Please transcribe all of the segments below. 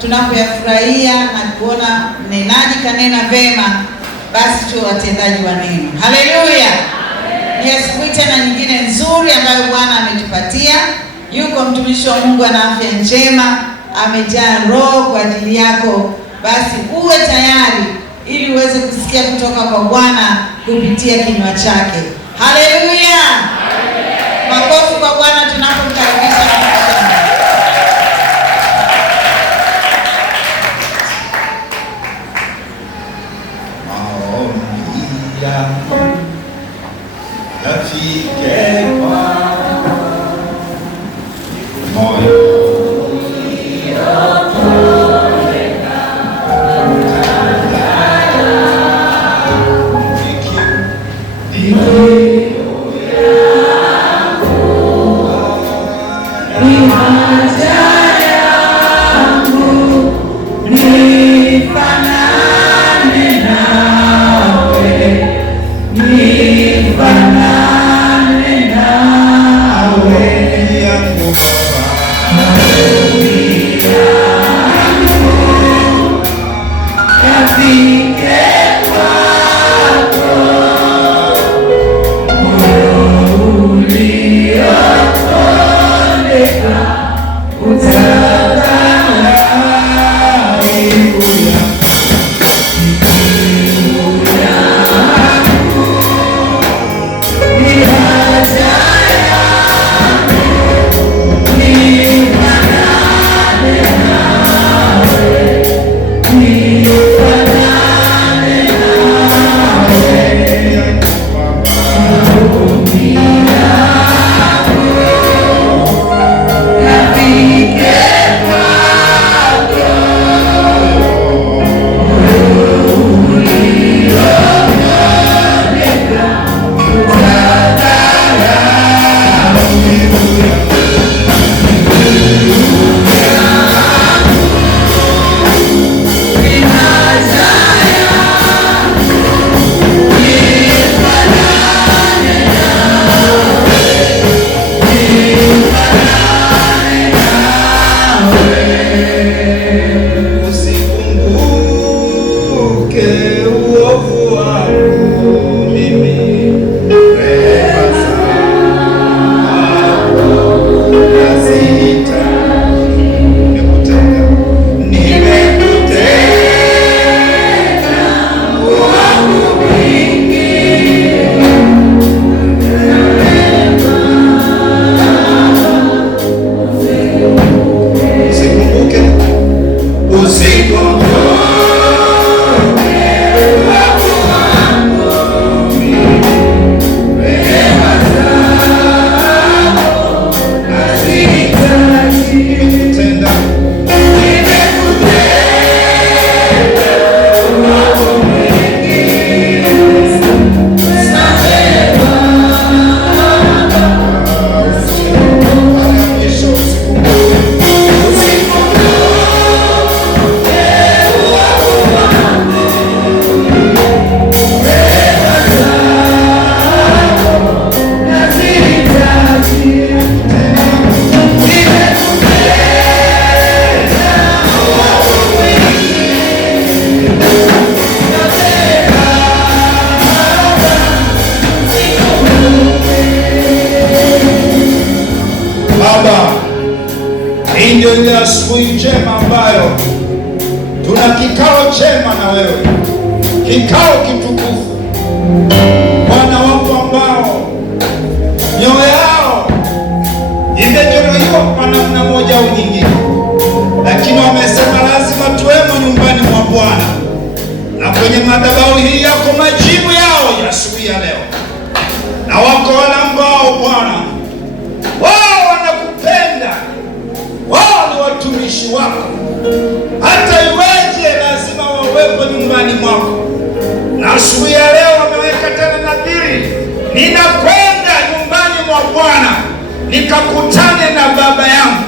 tunapoyafurahia na kuona mnenaji kanena vema, basi tuwe watendaji wa neno. Haleluya! Ni asubuhi tena nyingine nzuri ambayo Bwana ametupatia. Yuko mtumishi wa Mungu ana afya njema, amejaa roho kwa ajili yako. Basi uwe tayari ili uweze kusikia kutoka kwa Bwana kupitia kinywa chake. Haleluya! Makofi kwa Bwana tunapomkaribisha. Ile asubuhi njema ambayo tuna kikao chema na wewe, kikao kitukufu. Bwana, wapo ambao mioyo yao imejeruhiwa kwa namna moja au nyingine, lakini wamesema lazima tuwemo nyumbani mwa Bwana, na kwenye madhabahu hii yako majibu yao ya asubuhi ya leo. Na wako wale ambao Bwana wao wanakupenda, wao ni watumishi wako, hata iweje lazima wawepo nyumbani mwako. Na asubuhi ya leo wameweka tena nadhiri, ninakwenda nyumbani mwa Bwana nikakutane na baba yangu.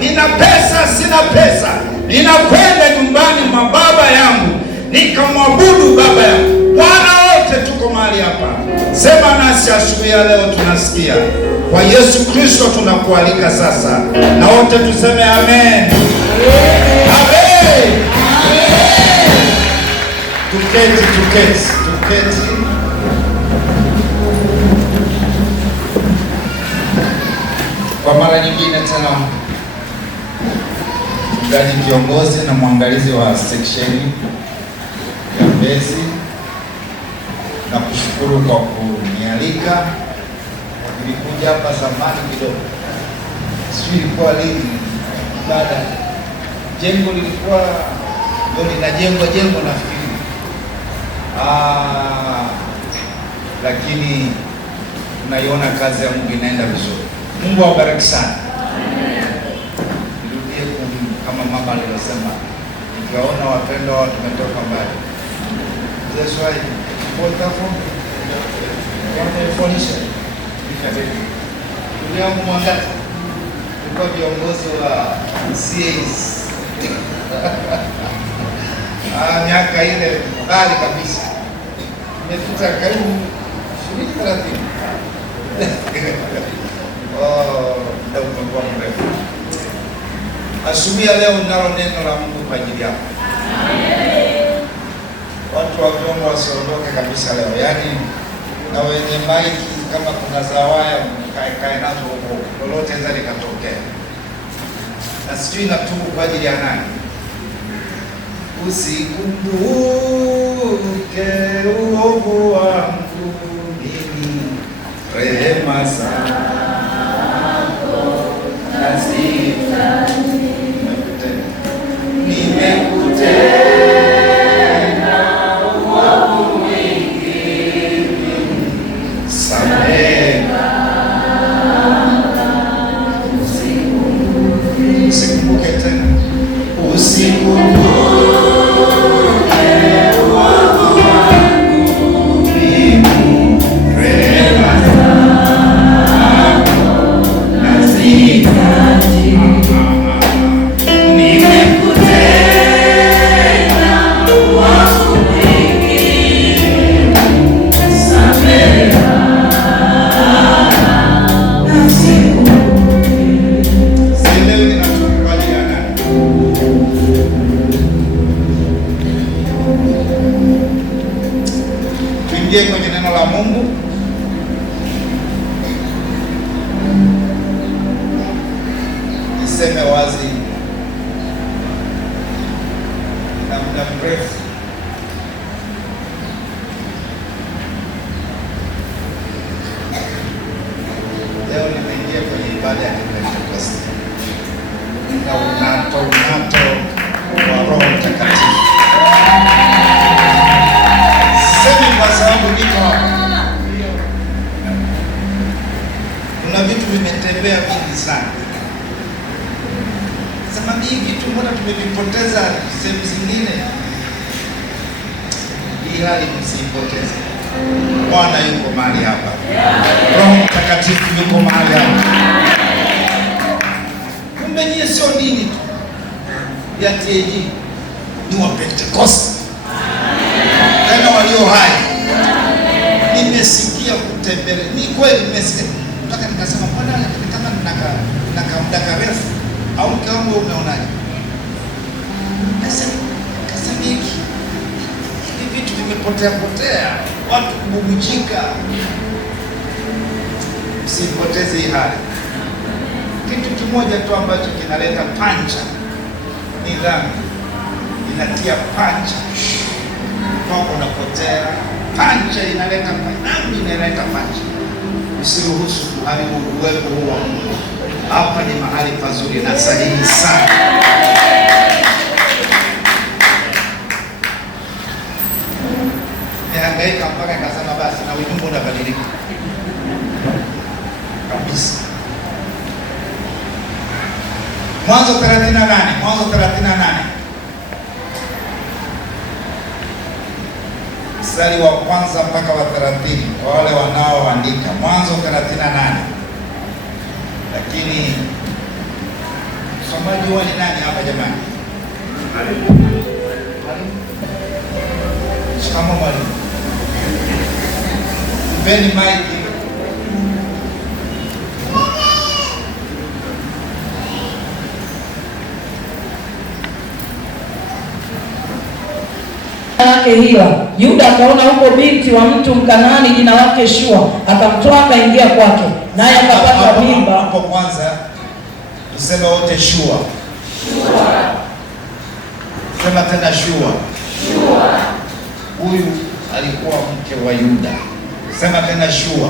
Nina pesa, sina pesa, ninakwenda nyumbani mwa baba yangu nikamwabudu baba yangu. Bwana, wote tuko mahali hapa, sema nasi asubuhi ya leo. Tunasikia kwa Yesu Kristo tunakualika sasa, na wote tuseme amen. Amen. Tuketi. Kwa mara nyingine tena, mchungaji kiongozi na mwangalizi wa seksheni ya Mbezi, na kushukuru kwa kunialika. Nilikuja hapa zamani kidogo, sijui ilikuwa lini, baada jengo lilikuwa ndio linajengwa nafikiri, lakini tunaiona kazi ya Mungu inaenda vizuri. Mungu awabariki sana. Nirudie kama mama alivyosema, nikiwaona wapendwa wao tumetoka mbali. That's why Tuliangu Mwangata tulikuwa viongozi wa CAs miaka ile mbali kabisa, imepita karibu 30. Umekuwa mrefu. Asubuhi ya leo ninalo neno la Mungu kwa ajili yako. Watu wa vyombo wasiondoke kabisa leo, yaani na wenye maiki, kama kuna zawaya kae nazo huko, lolote zaweza likatokea. Na sijui natubu kwa ajili ya nani. Usikumbuke uovu wangu mimi, rehema zako nazihitaji. Nimekutenda uovu mwingi, samehe. Usikumbuke tena, usikumbuke uovu wangu mimi, rehema zako nazihitaji. Kwenye neno la Mungu. Niseme wazi, na muda mrefu leo nimeingia kwenye ibada ya Pentekoste na unato wa Roho Mtakatifu. Sema kwa sababu niko hapa. Kuna vitu vimetembea vingi sana. Sema hii vitu mbona tumevipoteza sehemu zingine? Hii hali msipoteze. Bwana yuko mahali hapa. Roho Mtakatifu yuko mahali hapa. Kumbe ni sio dini tu ya TAG, ni wa Pentekoste. Tena walio hai. Nimesikia kutembelea. Ni kweli nimesikia. Nataka nikasema bwana, kama naka muda karefu au kama umeonaje? Nasema hiki vitu vimepotea, watu kububujika. Usipoteze hii hali. Kitu kimoja tu ambacho kinaleta pancha ni dhambi. Inatia pancha. Mambo unapotea, pancha inaleta dhambi, inaleta pancha. Usiruhusu kuharibu uwepo huo. Hapa ni mahali pazuri na sahihi sana. Nihangaika mpaka nikasema basi na ujumbe unabadilika kabisa. Mwanzo 38 mstari wa kwanza mpaka wa 30 kwa wale wanaoandika. Mwanzo 38. Lakini msomaji huwa ni nani hapa jamani? Shikamoo mwalimu. Mpeni maiki. lake Hila. Yuda akaona huko binti wa mtu Mkanaani jina lake Shua, akamtoa akaingia kwake, naye akapata mimba. Hapo kwanza tuseme wote Shua. Sema tena Shua. Huyu alikuwa mke wa Yuda. Sema tena Shua.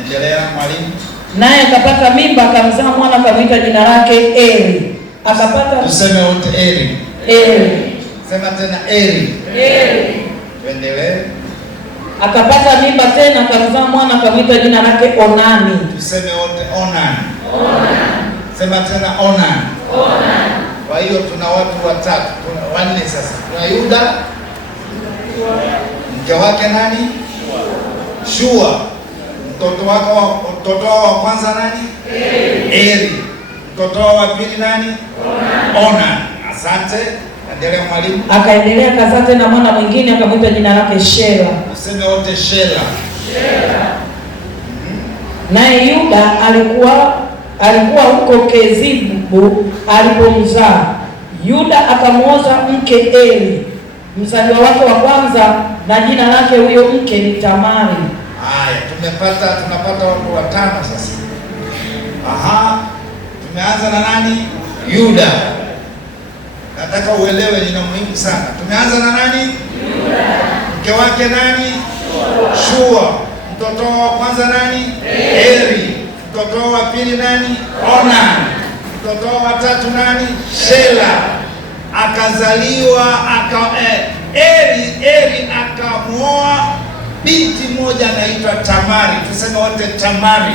Endelea mwalimu. Naye akapata mimba, akamzaa mwana, akamwita jina lake Eri. Akapata, tuseme wote Eri. Sema tena Eri. Endelee. Akapata mimba tena, akamzaa mwana, akamwita jina lake Onani. Tuseme wote Onani. Sema tena Onani. Kwa hiyo tuna watu watatu, wanne sasa. Kuna Yuda, mke wake nani? Shua. Mtoto wao wa kwanza nani? Eri. Mtoto wao wa pili nani? Onani. Asante. Endelea mwalimu. Akaendelea kazaa tena mwana mwingine, akamwita jina lake Shela. Useme wote Shela. Naye Yuda alikuwa huko Kezibu alipomzaa. Yuda akamwoza mke Eli, mzaliwa wake wa kwanza, na jina lake huyo mke ni Tamari. Haya, tunapata watu watano sasa. Tumeanza na nani? Yuda. Nataka uelewe, ni muhimu sana. Tumeanza na nani? Yuda. Mke wake nani? Shua. Mtoto wa kwanza nani? Eri. Mtoto wa pili nani? Onani. Mtoto wa tatu nani? Shela. Akazaliwa Eri akamuoa binti moja anaitwa Tamari. Tuseme wote Tamari.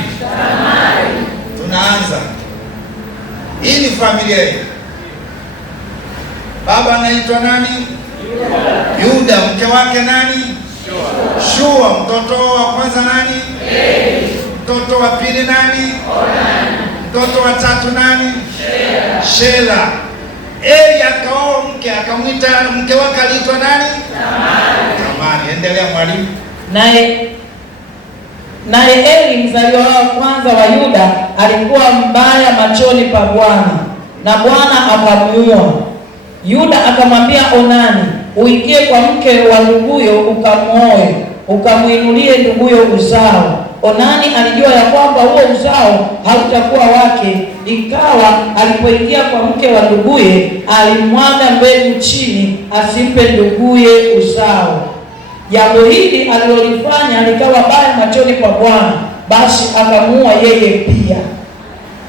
Tunaanza. Hii ni familia hii. Baba anaitwa nani? Yuda. Mke wake nani? Shua. Mtoto wa kwanza nani? Mtoto wa pili nani? Mtoto wa tatu nani? Shela. Eri akaoa mke, akamwita mke wake aliitwa nani? Tamari. Endelea mwalimu. Naye Eri mzaliwa wa kwanza wa Yuda alikuwa mbaya machoni pa Bwana, na Bwana akamuua. Yuda akamwambia Onani, uingie kwa mke wa nduguyo ukamwoe, ukamuinulie nduguyo uzao. Onani alijua ya kwamba huo uzao hautakuwa wake, ikawa alipoingia kwa mke wa nduguye alimwaga mbegu chini, asimpe nduguye uzao. Jambo hili alilolifanya likawa baya machoni kwa Bwana, basi akamuua yeye pia.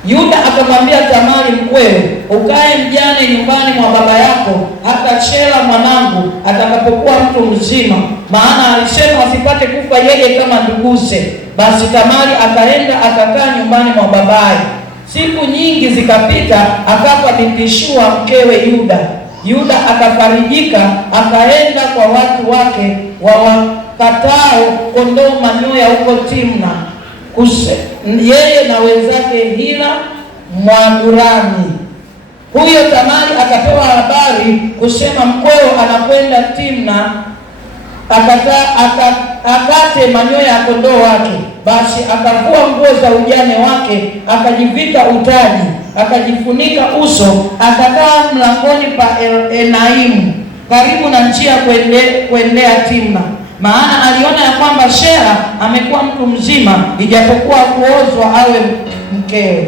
Yuda akamwambia Tamari mkwewe, ukae mjane nyumbani mwa baba yako hata Shela mwanangu atakapokuwa mtu mzima, maana alisema asipate kufa yeye kama nduguze. Basi Tamari akaenda akakaa nyumbani mwa babaye. Siku nyingi zikapita, akafa binti Shua mkewe Yuda. Yuda akafarijika, akaenda kwa watu wake wawakatao kondoo manyoya huko Timna, yeye na wenzake Hila Mwadurani. Huyo Tamari akapewa habari kusema mkweo anakwenda Timna akate manyoya ya kondoo wake. Basi akavua nguo za ujane wake, akajivika utaji, akajifunika uso, akakaa mlangoni pa Enaimu, karibu na njia kuendea Timna, maana aliona ya kwamba Shela amekuwa mtu mzima, ijapokuwa kuozwa awe mkewe.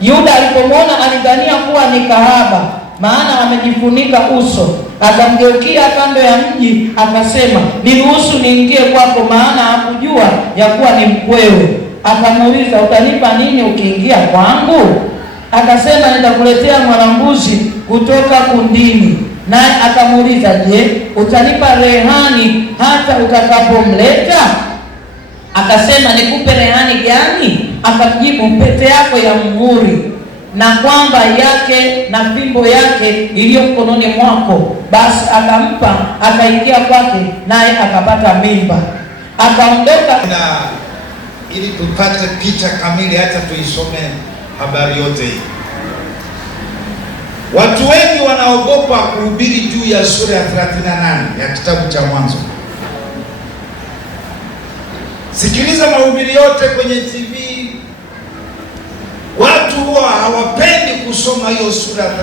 Yuda alipomwona alidhania kuwa ni kahaba, maana amejifunika uso. Akamgeukia kando ya mji akasema, niruhusu niingie kwako, maana hakujua ya kuwa ni mkwewe. Akamuuliza, utanipa nini ukiingia kwangu? Akasema, nitakuletea mwanambuzi kutoka kundini. Naye akamuuliza, je, utanipa rehani hata utakapomleta? Akasema, nikupe rehani gani? Akamjibu, pete yako ya muhuri na kwamba yake na fimbo yake iliyo mkononi mwako. Basi akampa, akaingia kwake, naye akapata mimba, akaondoka. Na ili tupate picha kamili, hata tuisome habari yote hii. Watu wengi wanaogopa kuhubiri juu ya sura ya 38 ya kitabu cha Mwanzo. Sikiliza mahubiri yote kwenye TV. Watu huwa hawapendi kusoma hiyo sura ya 38.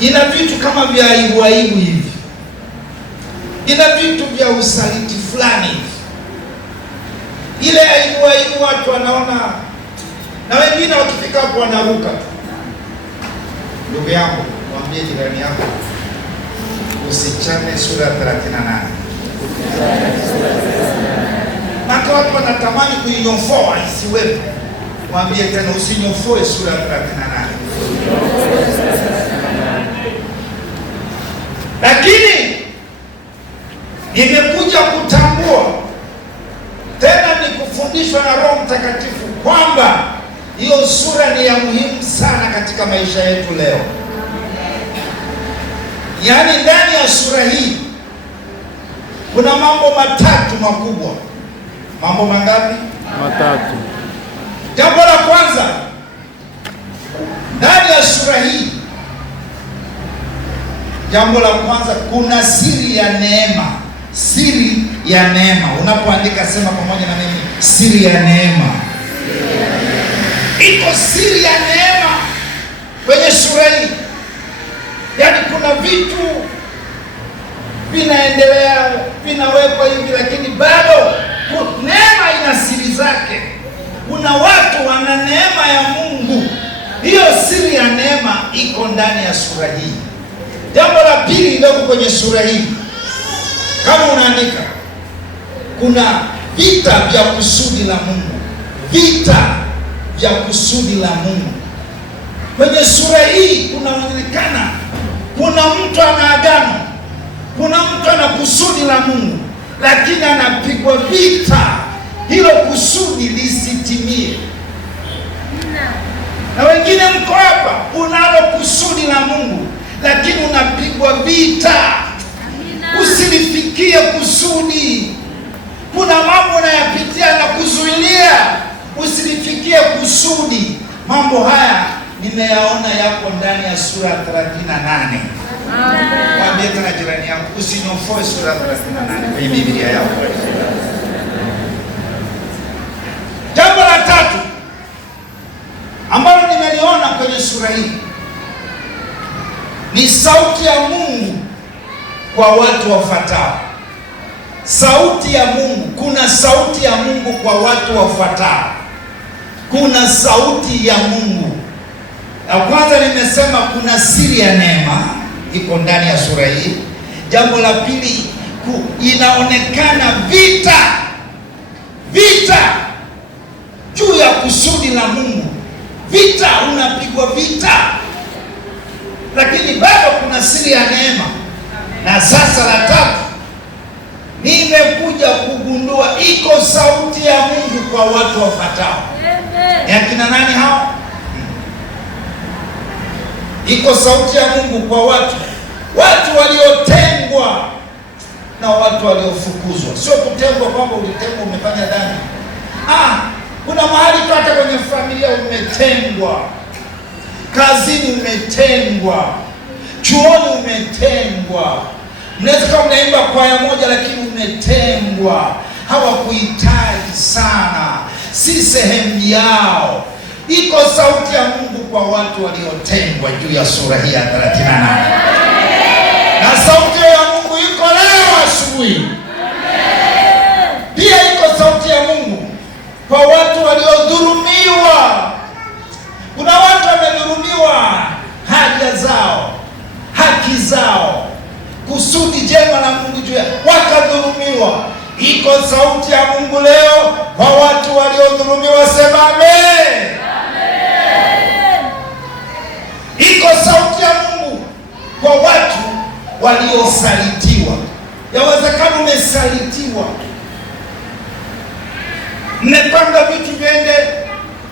Ina vitu kama vya aibu aibu hivi. ina vitu vya usaliti fulani, ile aibu watu wanaona, na wengine wakifika hapo wanaruka tu. Ndugu yangu, mwambie jirani yako usichane sura 38. Maka watu wanatamani kuinyofoa isiwepo. Mwambie tena usinyofoe sura 38. Lakini nimekuja kutambua tena, ni kufundishwa na Roho Mtakatifu kwamba hiyo sura ni ya muhimu sana katika maisha yetu leo. Yaani ndani ya sura hii kuna mambo matatu makubwa. Mambo mangapi? Matatu. Jambo la kwanza, ndani ya sura hii, jambo la kwanza, kuna siri ya neema. Siri ya neema. Unapoandika sema pamoja na mimi, siri ya neema. Iko siri ya neema kwenye sura hii. Yaani kuna vitu vinaendelea, vinawekwa hivi, lakini bado neema ina siri zake. Kuna watu wana neema ya Mungu. Hiyo siri ya neema iko ndani ya sura hii. Jambo la pili liko kwenye sura hii. Kama unaandika, kuna vita vya kusudi la Mungu. Vita vya kusudi la Mungu. Kwenye sura hii kunaonekana kuna mtu ana agano, kuna mtu ana kusudi la Mungu, lakini anapigwa vita hilo kusudi lisitimie. Na wengine mko hapa, unalo kusudi la Mungu, lakini unapigwa vita usilifikie kusudi. Kuna mambo unayapitia na kuzuilia usilifikie kusudi. Mambo haya nimeyaona yako ndani ya sura 38. Mwambie tena jirani yako usinyofoe sura 38 kwenye Biblia yako. Jambo la tatu ambalo nimeliona kwenye sura hii ni sauti ya Mungu kwa watu wafuatao. Sauti ya Mungu. Kuna sauti ya Mungu kwa watu wafuatao. Kuna sauti ya Mungu. Na kwanza nimesema kuna siri ya neema iko ndani ya sura hii. Jambo la pili, inaonekana vita juu ya kusudi la Mungu. Vita, unapigwa vita, lakini bado kuna siri ya neema. Na sasa la tatu, nimekuja kugundua iko sauti ya Mungu kwa watu wafuatao. Ni akina nani hao? Iko sauti ya Mungu kwa watu waliotengwa na watu waliofukuzwa. Sio kutengwa kwamba ulitengwa umefanya dhambi. Kuna mahali tu hata kwenye familia umetengwa, kazini umetengwa, chuoni umetengwa. Mnaweza kama mnaimba kwaya moja lakini umetengwa. Hawakuhitaji sana, si sehemu yao. Iko sauti ya Mungu kwa watu waliotengwa juu ya sura hii ya 38. Na sauti ya Mungu iko leo asubuhi. Pia iko sauti ya Mungu kwa watu waliodhulumiwa. Kuna watu wamedhulumiwa haja zao, haki zao, kusudi jema la Mungu juu wakadhulumiwa. Iko sauti ya Mungu leo kwa watu waliodhulumiwa. Sema amen. Iko sauti ya Mungu kwa watu waliosalitiwa. Yawezekana umesalitiwa, mmepanga vitu viende,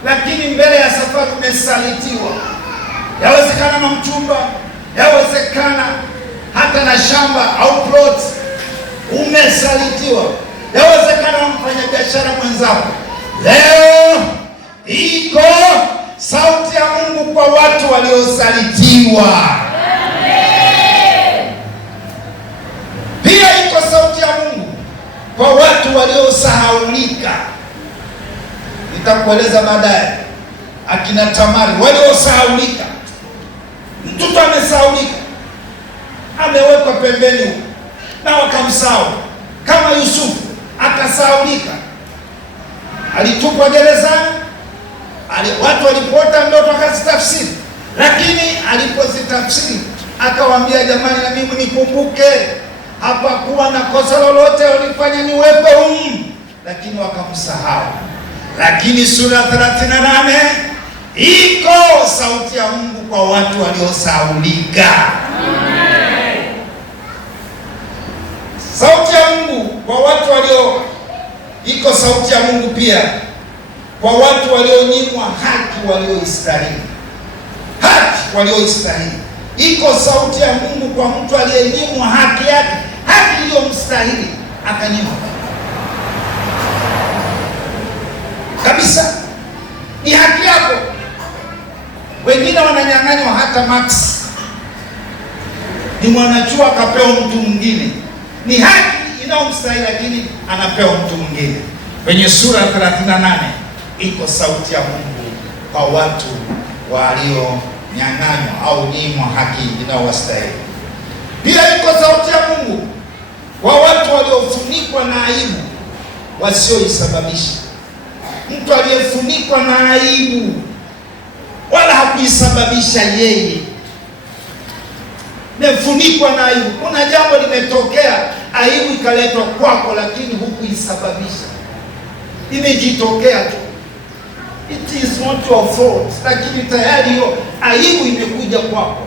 lakini mbele ya safari umesalitiwa. Yawezekana na mchumba, yawezekana hata na shamba au plot umesalitiwa. Yawezekana na mfanyabiashara mwenzako. Leo iko sauti ya Mungu kwa watu waliosalitiwa. Pia iko sauti ya Mungu kwa watu waliosahaulika. Nitakueleza baadaye. Akina Tamari waliosahaulika. Mtoto amesahaulika, amewekwa pembeni, na wakamsahau, kama Yusufu akasahaulika. Alitupwa gerezani, watu walipoota ndoto akazitafsiri, lakini alipozitafsiri akawaambia, jamani, na mimi nikumbuke, hapakuwa na kosa lolote walifanya niwepo humu, lakini wakamsahau. Lakini sura 38 iko sauti ya Mungu kwa watu waliosahaulika. Sauti ya Mungu kwa watu iko sauti ya Mungu pia kwa watu walionyimwa haki, walioistahili haki, walioistahili. Iko sauti ya Mungu kwa mtu aliyenyimwa haki yake, haki iliyomstahili akanyimwa kabisa. Ni haki yako. Wengine wananyang'anywa hata max, ni mwanachuo akapewa mtu mwingine. Ni haki inayomstahili, lakini anapewa mtu mwingine. Kwenye sura 38 iko sauti ya Mungu kwa watu walionyang'anywa au nyimwa haki inayowastahili. Pia iko sauti ya Mungu kwa watu waliofunikwa na aibu wasioisababisha. Mtu aliyefunikwa na aibu wala hakuisababisha yeye, mefunikwa na aibu. Kuna jambo limetokea, aibu ikaletwa kwako, lakini hukuisababisha, imejitokea tu. It is not your fault, lakini tayari hiyo aibu imekuja kwako.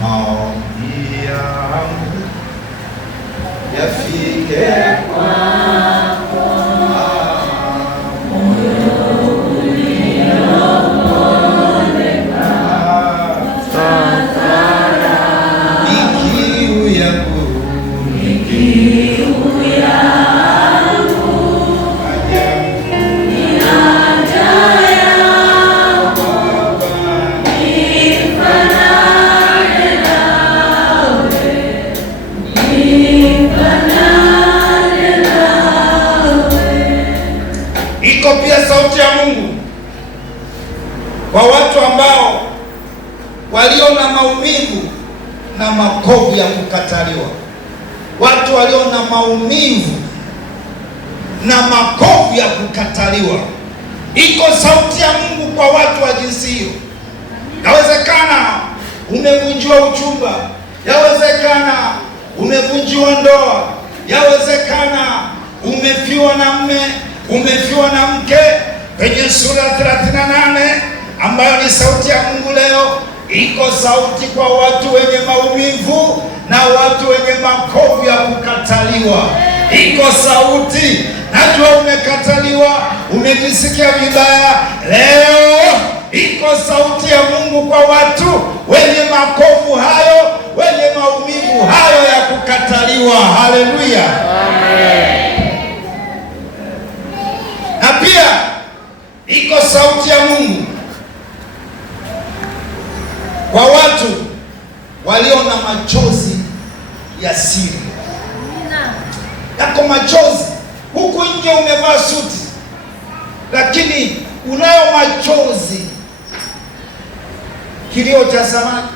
Maombi yangu yafike kwako, moyo ulioponeka, ni kiu yangu, Iko pia sauti ya Mungu kwa watu ambao walio na maumivu na makovu ya kukataliwa. Watu walio na maumivu na makovu ya kukataliwa. Iko sauti ya Mungu kwa watu wa jinsi hiyo. Yawezekana umevunjiwa uchumba, yawezekana umevunjiwa ndoa, yawezekana umefiwa na mme, umefiwa na mke. Kwenye sura 38 ambayo ni sauti ya Mungu leo, iko sauti kwa watu wenye maumivu na watu wenye makovu ya kukataliwa. Iko sauti. Najua umekataliwa, umejisikia vibaya. Leo iko sauti ya Mungu kwa watu wenye makovu hayo, wenye maumivu hayo ya kukataliwa. Haleluya, amen. Na pia iko sauti ya Mungu kwa watu walio na machozi ya siri. Yako machozi, huku nje umevaa suti, lakini unayo machozi. Kilio cha samaki,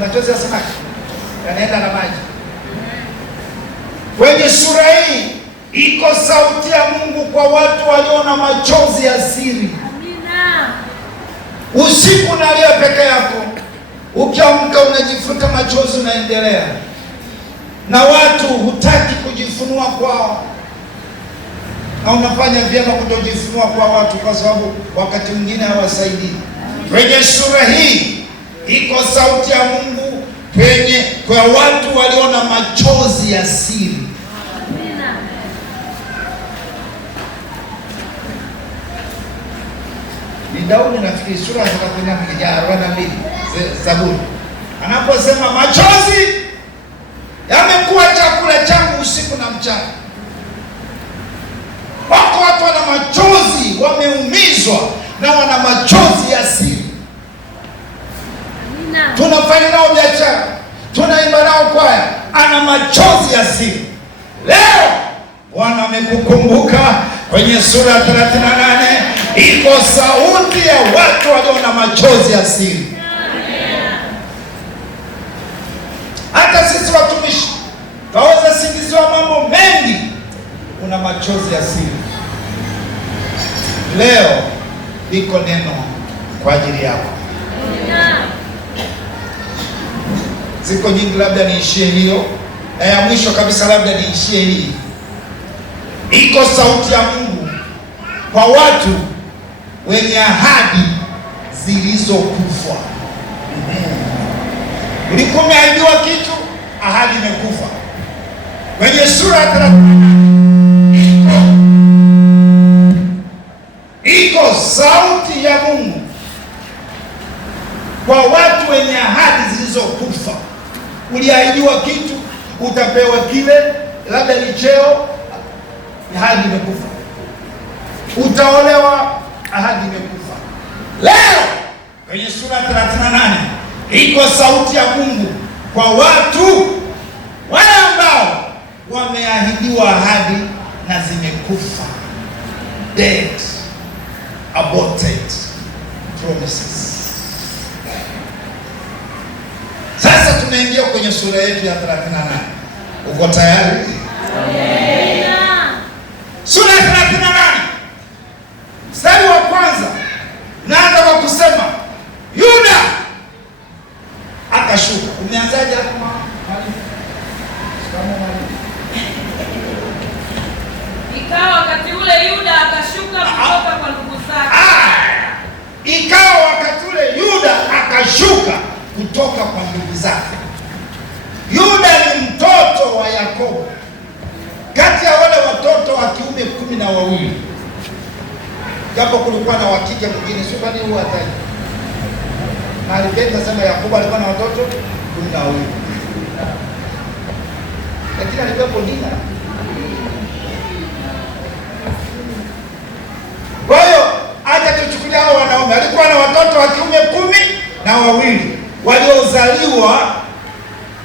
machozi ya samaki yanaenda na maji. Kwenye sura hii iko sauti ya Mungu kwa watu walio na machozi ya siri. Amina. Usiku unalia peke yako, ukiamka unajifuta machozi, unaendelea na watu hutaki kujifunua kwao, na unafanya vyema kutojifunua kwa watu, kwa sababu wakati mwingine hawasaidii. Kwenye sura hii iko sauti ya Mungu kwa watu walio na machozi ya siri. Ni Daudi, nafikiri sura ya 42 Zaburi, anaposema machozi yamekuwa chakula changu usiku na mchana. Wako watu wana machozi, wameumizwa na wana machozi ya siri. Tunafanya nao biashara, tunaimba nao kwaya, ana machozi ya siri. Leo Bwana amekukumbuka kwenye sura 38 Iko sauti ya watu walio na machozi ya siri. Hata sisi watumishi twaweza singiziwa mambo mengi, una machozi ya siri. Leo liko neno kwa ajili yako. Ziko nyingi, labda niishie hiyo. Ya mwisho kabisa, labda niishie hii. Iko sauti ya Mungu kwa watu wenye ahadi zilizokufa. Ulikuwa umeahidiwa kitu, ahadi imekufa. Kwenye sura ya 30 iko sauti ya Mungu kwa watu wenye ahadi zilizokufa. Uliahidiwa kitu, utapewa kile, labda ni cheo, ahadi imekufa. Utaolewa, ahadi imekufa. Leo kwenye sura 38 iko sauti ya Mungu kwa watu wale ambao wameahidiwa ahadi na zimekufa. Dead, aborted promises. Sasa tunaingia kwenye sura yetu ya 38. Uko tayari? Sura ya 38 mstari wa kwanza naanza kwa kusema Yuda akashuka. Umeanzaje hapo mwalimu? Ikawa wakati ule Yuda akashuka kutoka kwa ndugu zake. Ikawa wakati ule Yuda akashuka kutoka kwa ndugu zake. Yuda ni mtoto wa Yakobo, kati ya wale watoto wa kiume 12, japo kulikuwa na wakike mwingine, sio bali huwa hataji. Alipenda sema Yakobo alikuwa na watoto 12, lakini alikuwa Dina. Kwa hiyo hata tuchukulia hao wanaume, alikuwa na watoto wa kiume 12 waliozaliwa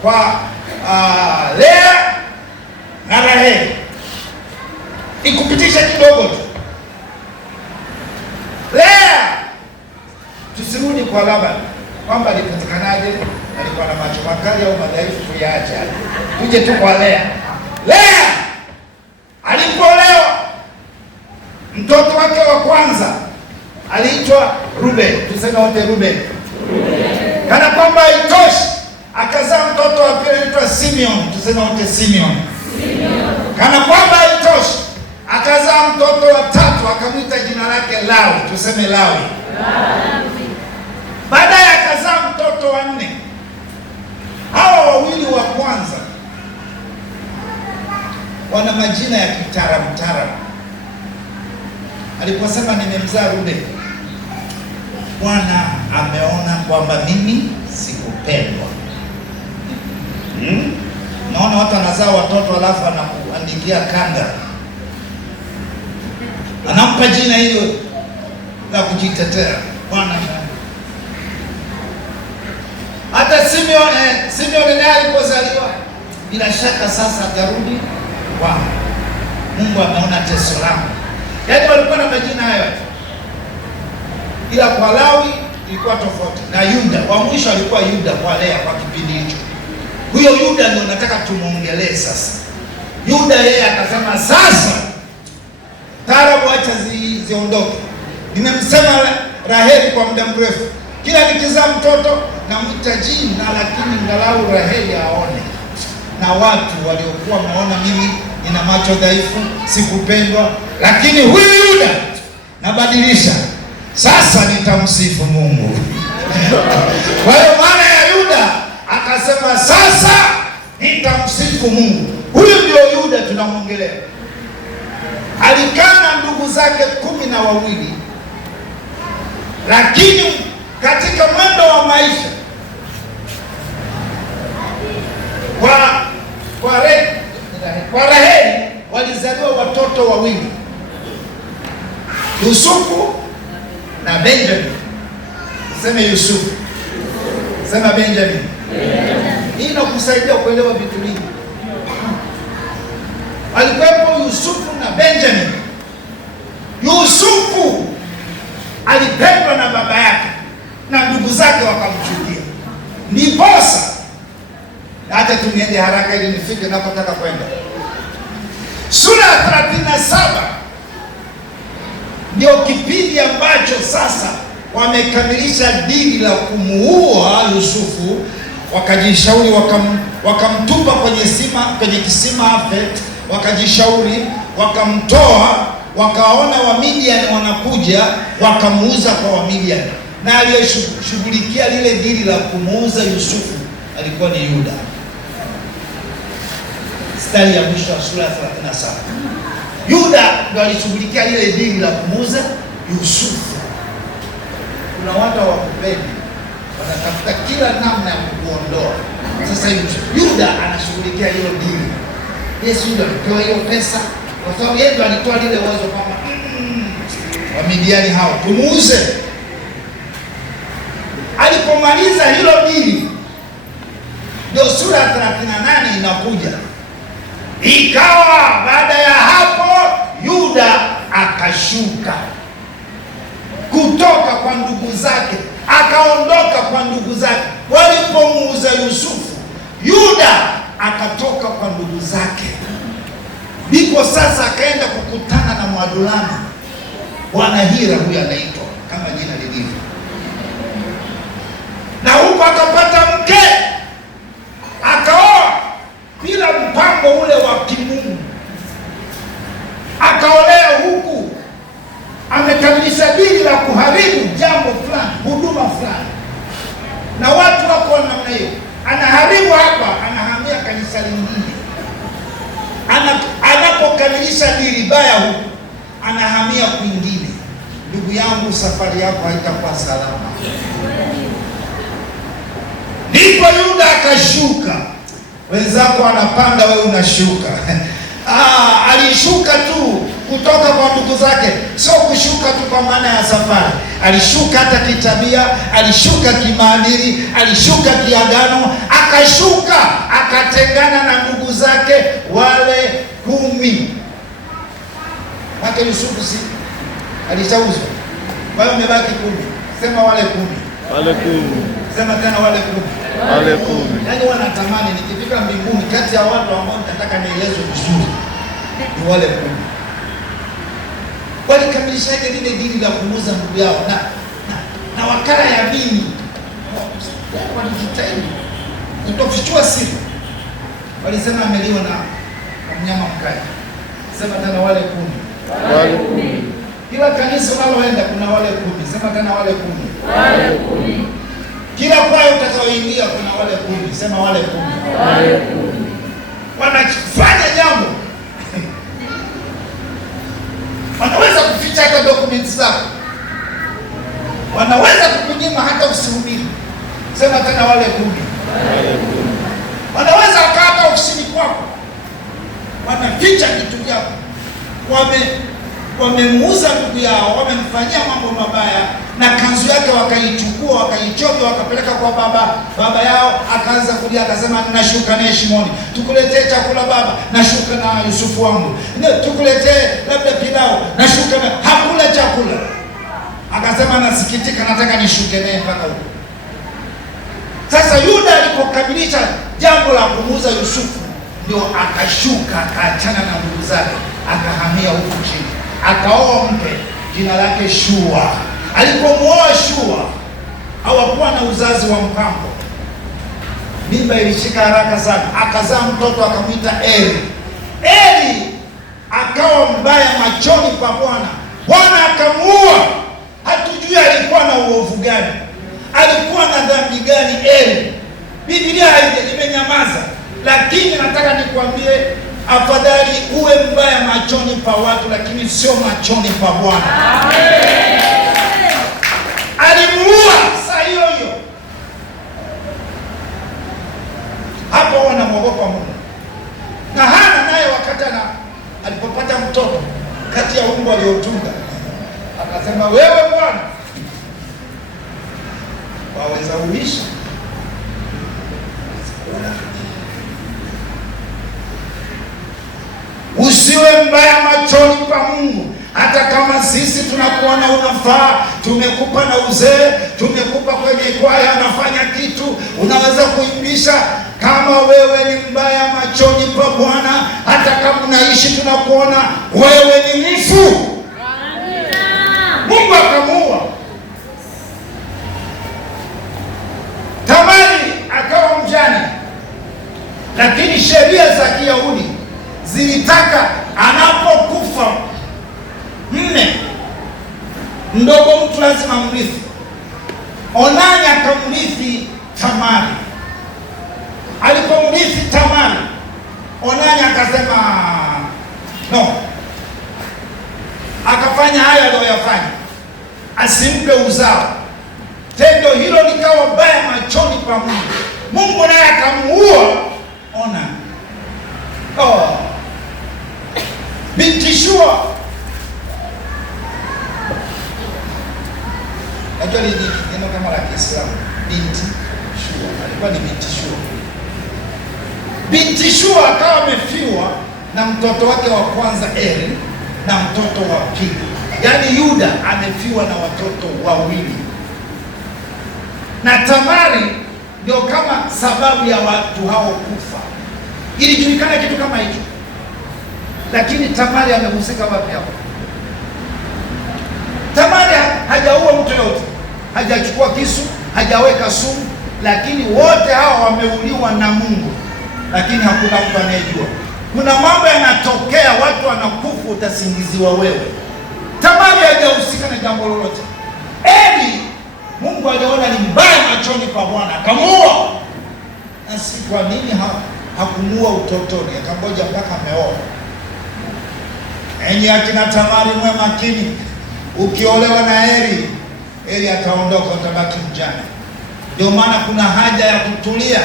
kwa Lea na Raheli. Ikupitisha kidogo tu, Lea, tusirudi kwa Labani kwamba alipatikanaje, alikuwa na macho makali au madhaifu, tuyaache. Tuje tu kwa Lea. Lea alipolewa, mtoto wake wa kwanza aliitwa Ruben. Tuseme wote Ruben. Kana kwamba haitoshi, akazaa mtoto wa pili anaitwa Simeon. Tuseme wote Simeon. Kana kwamba haitoshi, akazaa mtoto wa tatu, akamwita jina lake Lawi. Tuseme Lawi. Baadaye akazaa mtoto wa 4. Hawa wawili wa kwanza wana majina ya kitaalamu. Aliposema nimemzaa Ruben, Bwana ameona kwamba mimi sikupendwa. Naona watu anazaa watoto alafu anakuandikia kanga, anampa jina hilo la kujitetea. Bwana hata Simeon naye alipozaliwa, bila shaka sasa atarudi kwa Mungu, ameona teso langu. Yaani walikuwa na majina hayo, ila kwa Lawi ilikuwa tofauti. Na Yuda wa mwisho alikuwa Yuda kwa Lea kwa kipindi hicho. Huyo Yuda ndio nataka tumuongelee sasa. Yuda yeye akasema sasa taarabu acha ziondoke. Nimemsema Raheli kwa muda mrefu, kila nikizaa mtoto namwita jina, lakini ngalau Raheli aone. Na watu waliokuwa wameona mimi nina macho dhaifu, sikupendwa, lakini huyu Yuda nabadilisha. Sasa nitamsifu Mungu. Kwa hiyo maana ya Yuda akasema sasa nitamsifu Mungu. Huyu ndio Yuda tunamwongelea. Alikaa na ndugu zake 12, lakini katika mwendo wa maisha kwa Raheli walizaliwa watoto wawili, Yusufu na Benjamin. Sema Yusufu, sema Benjamin. Hii inakusaidia kuelewa vitu vingi. Alikuwepo Yusufu na Benjamin. Yusufu Ndiposa hata tuniende haraka ili nifike napotaka kwenda. Sura ya 37 ndio kipindi ambacho sasa wamekamilisha dili la kumuua Yusufu, wakajishauri wakamtupa kwenye kisima afe, wakajishauri wakamtoa, wakaona Wamidiani wanakuja, wakamuuza kwa Wamidiani, na aliyeshughulikia lile dili la kumuuza Yusufu alikuwa ni Yuda. Mstari ya mwisho wa sura ya 37. Yuda ndo alishughulikia lile dili la kumuuza Yusufu. Kuna watu hawakupendi, wanatafuta kila namna ya kukuondoa. Sasa Yuda anashughulikia hilo dili. Yesu ndo alipewa hiyo pesa, kwa sababu yeye ndo alitoa lile wazo kwamba Wamidiani hao tumuuze. Alipomaliza hilo dili, ndio sura ya 38 inakuja. Ikawa baada ya hapo Yuda akashuka kutoka kwa ndugu zake, akaondoka kwa ndugu zake. Walipomuuza Yusufu, Yuda akatoka kwa ndugu zake, ndipo sasa akaenda kukutana na Mwadulami, Bwana Hira huyu anaitwa kama jina lilivyo, na huko akapata mke, akaoa bila mpango ule wa kimungu, akaolea huku amekamilisha dili la kuharibu jambo fulani, huduma fulani, na watu wako namna hiyo. Anaharibu hapa, anahamia kanisa lingine. Anapokamilisha dili baya huku, anahamia kwingine. Ndugu yangu, safari yako haitakuwa salama. Ndipo Yuda akashuka. Wenzako anapanda, wewe unashuka. Alishuka tu kutoka kwa ndugu zake, sio kushuka tu kwa maana ya safari. Alishuka hata kitabia, alishuka kimaadili, alishuka kiagano, akashuka akatengana na ndugu zake wale 10. Hata Yusufu si alishauzwa, kwa hiyo umebaki 10. Sema wale 10. Wale 10. Sema tena wale 10. Wale 10. Yaani wanatamani nikifika mbinguni, kati ya watu ambao nitataka nielezwe vizuri ni wale 10. Walikamilishaje lile dili la kumuuza ndugu yao na wakala ya dini? Walijitahidi kutofichua siri. Walisema ameliwa na mnyama mkali. Sema tena wale 10. Wale 10. Kila kanisa unaloenda kuna wale 10. Sema tena wale 10. Wale 10. Kila kwaya utakaoingia kuna wale 10. Sema wale 10. Wale 10. Wanafanya jambo wanaweza kuficha hata documents zako, wanaweza kukunyima hata usihubiri. Sema tena wale 10. Wanaweza wakata ofisini kwako, wanaficha kitu chako. Wamemuuza ndugu yao, wamemfanyia mambo mabaya, na kanzu yake wakaichukua, wakaichoka, wakapeleka kwa baba yao. Akaanza kulia, akasema nashuka na Heshimoni, tukuletee chakula baba, nashuka na Yusufu wangu, tukuletee labda pilau, nashuka na hakula chakula. Akasema nasikitika, nataka nishuke naye mpaka huko. Sasa Yuda alipokamilisha jambo la kumuuza Yusufu, ndio akashuka, akaachana na ndugu zake, akahamia huko chini, akaoa mke jina lake Shua. Alipomuoa Shua, hawakuwa na uzazi wa mpango, mimba ilishika haraka sana, akazaa mtoto akamwita Eli. Eli akawa mbaya machoni pa Bwana. Bwana akamuua. Hatujui alikuwa na uovu gani, alikuwa na dhambi gani Eli. Biblia imenyamaza, lakini nataka nikwambie, afadhali uwe mbaya machoni pa watu, lakini sio machoni pa Bwana. Amen. Alimuua saa hiyo hiyo. Hapo wanamwogopa Mungu. Na Hana naye wakati alipopata mtoto kati ya umbo aliotunga, akasema wewe Bwana waweza uishi. Usiwe mbaya machoni pa Mungu. Hata kama sisi tunakuona unafaa, tumekupa na uzee, tumekupa kwenye kwaya, unafanya kitu, unaweza kuimbisha. Kama wewe ni mbaya machoni pa Bwana, hata kama unaishi tunakuona wewe ni mfu. Mungu akamuua. Tamari akawa mjane, lakini sheria za Kiyahudi zilitaka anapokufa mme mdogo mtu lazima mrithi. Onani akamrithi Tamari. Alipomrithi Tamari, Onani akasema no, akafanya hayo aliyoyafanya, asimpe uzao. Tendo hilo likawa baya machoni pa Mungu. Mungu naye akamuua Onani. Binti Shua, najua ni neno kama la Kiislamu. Binti Shua, alikuwa ni binti Shua. Binti Shua akawa amefiwa na mtoto wake wa kwanza Eri na mtoto wa pili, yaani Yuda amefiwa na watoto wawili. Na Tamari ndio kama sababu ya watu hao kufa. Ilijulikana kitu kama hicho. Lakini Tamari amehusika wapi hapo? Tamari hajaua mtu yote, hajachukua kisu, hajaweka sumu, lakini wote hao wameuliwa na Mungu. Lakini hakuna mtu anayejua. Kuna mambo yanatokea, watu wanakufa, utasingiziwa wewe. Tamari hajahusika na jambo lolote. Eli, Mungu aliona ni mbaya machoni pa Bwana, akamuua. Na si kwa nini hakumuua utotoni, akangoja mpaka ameoa. Enyi akina Tamari mwe makini. Ukiolewa na Eli ataondoka, utabaki mjane. Ndio maana kuna haja ya kutulia.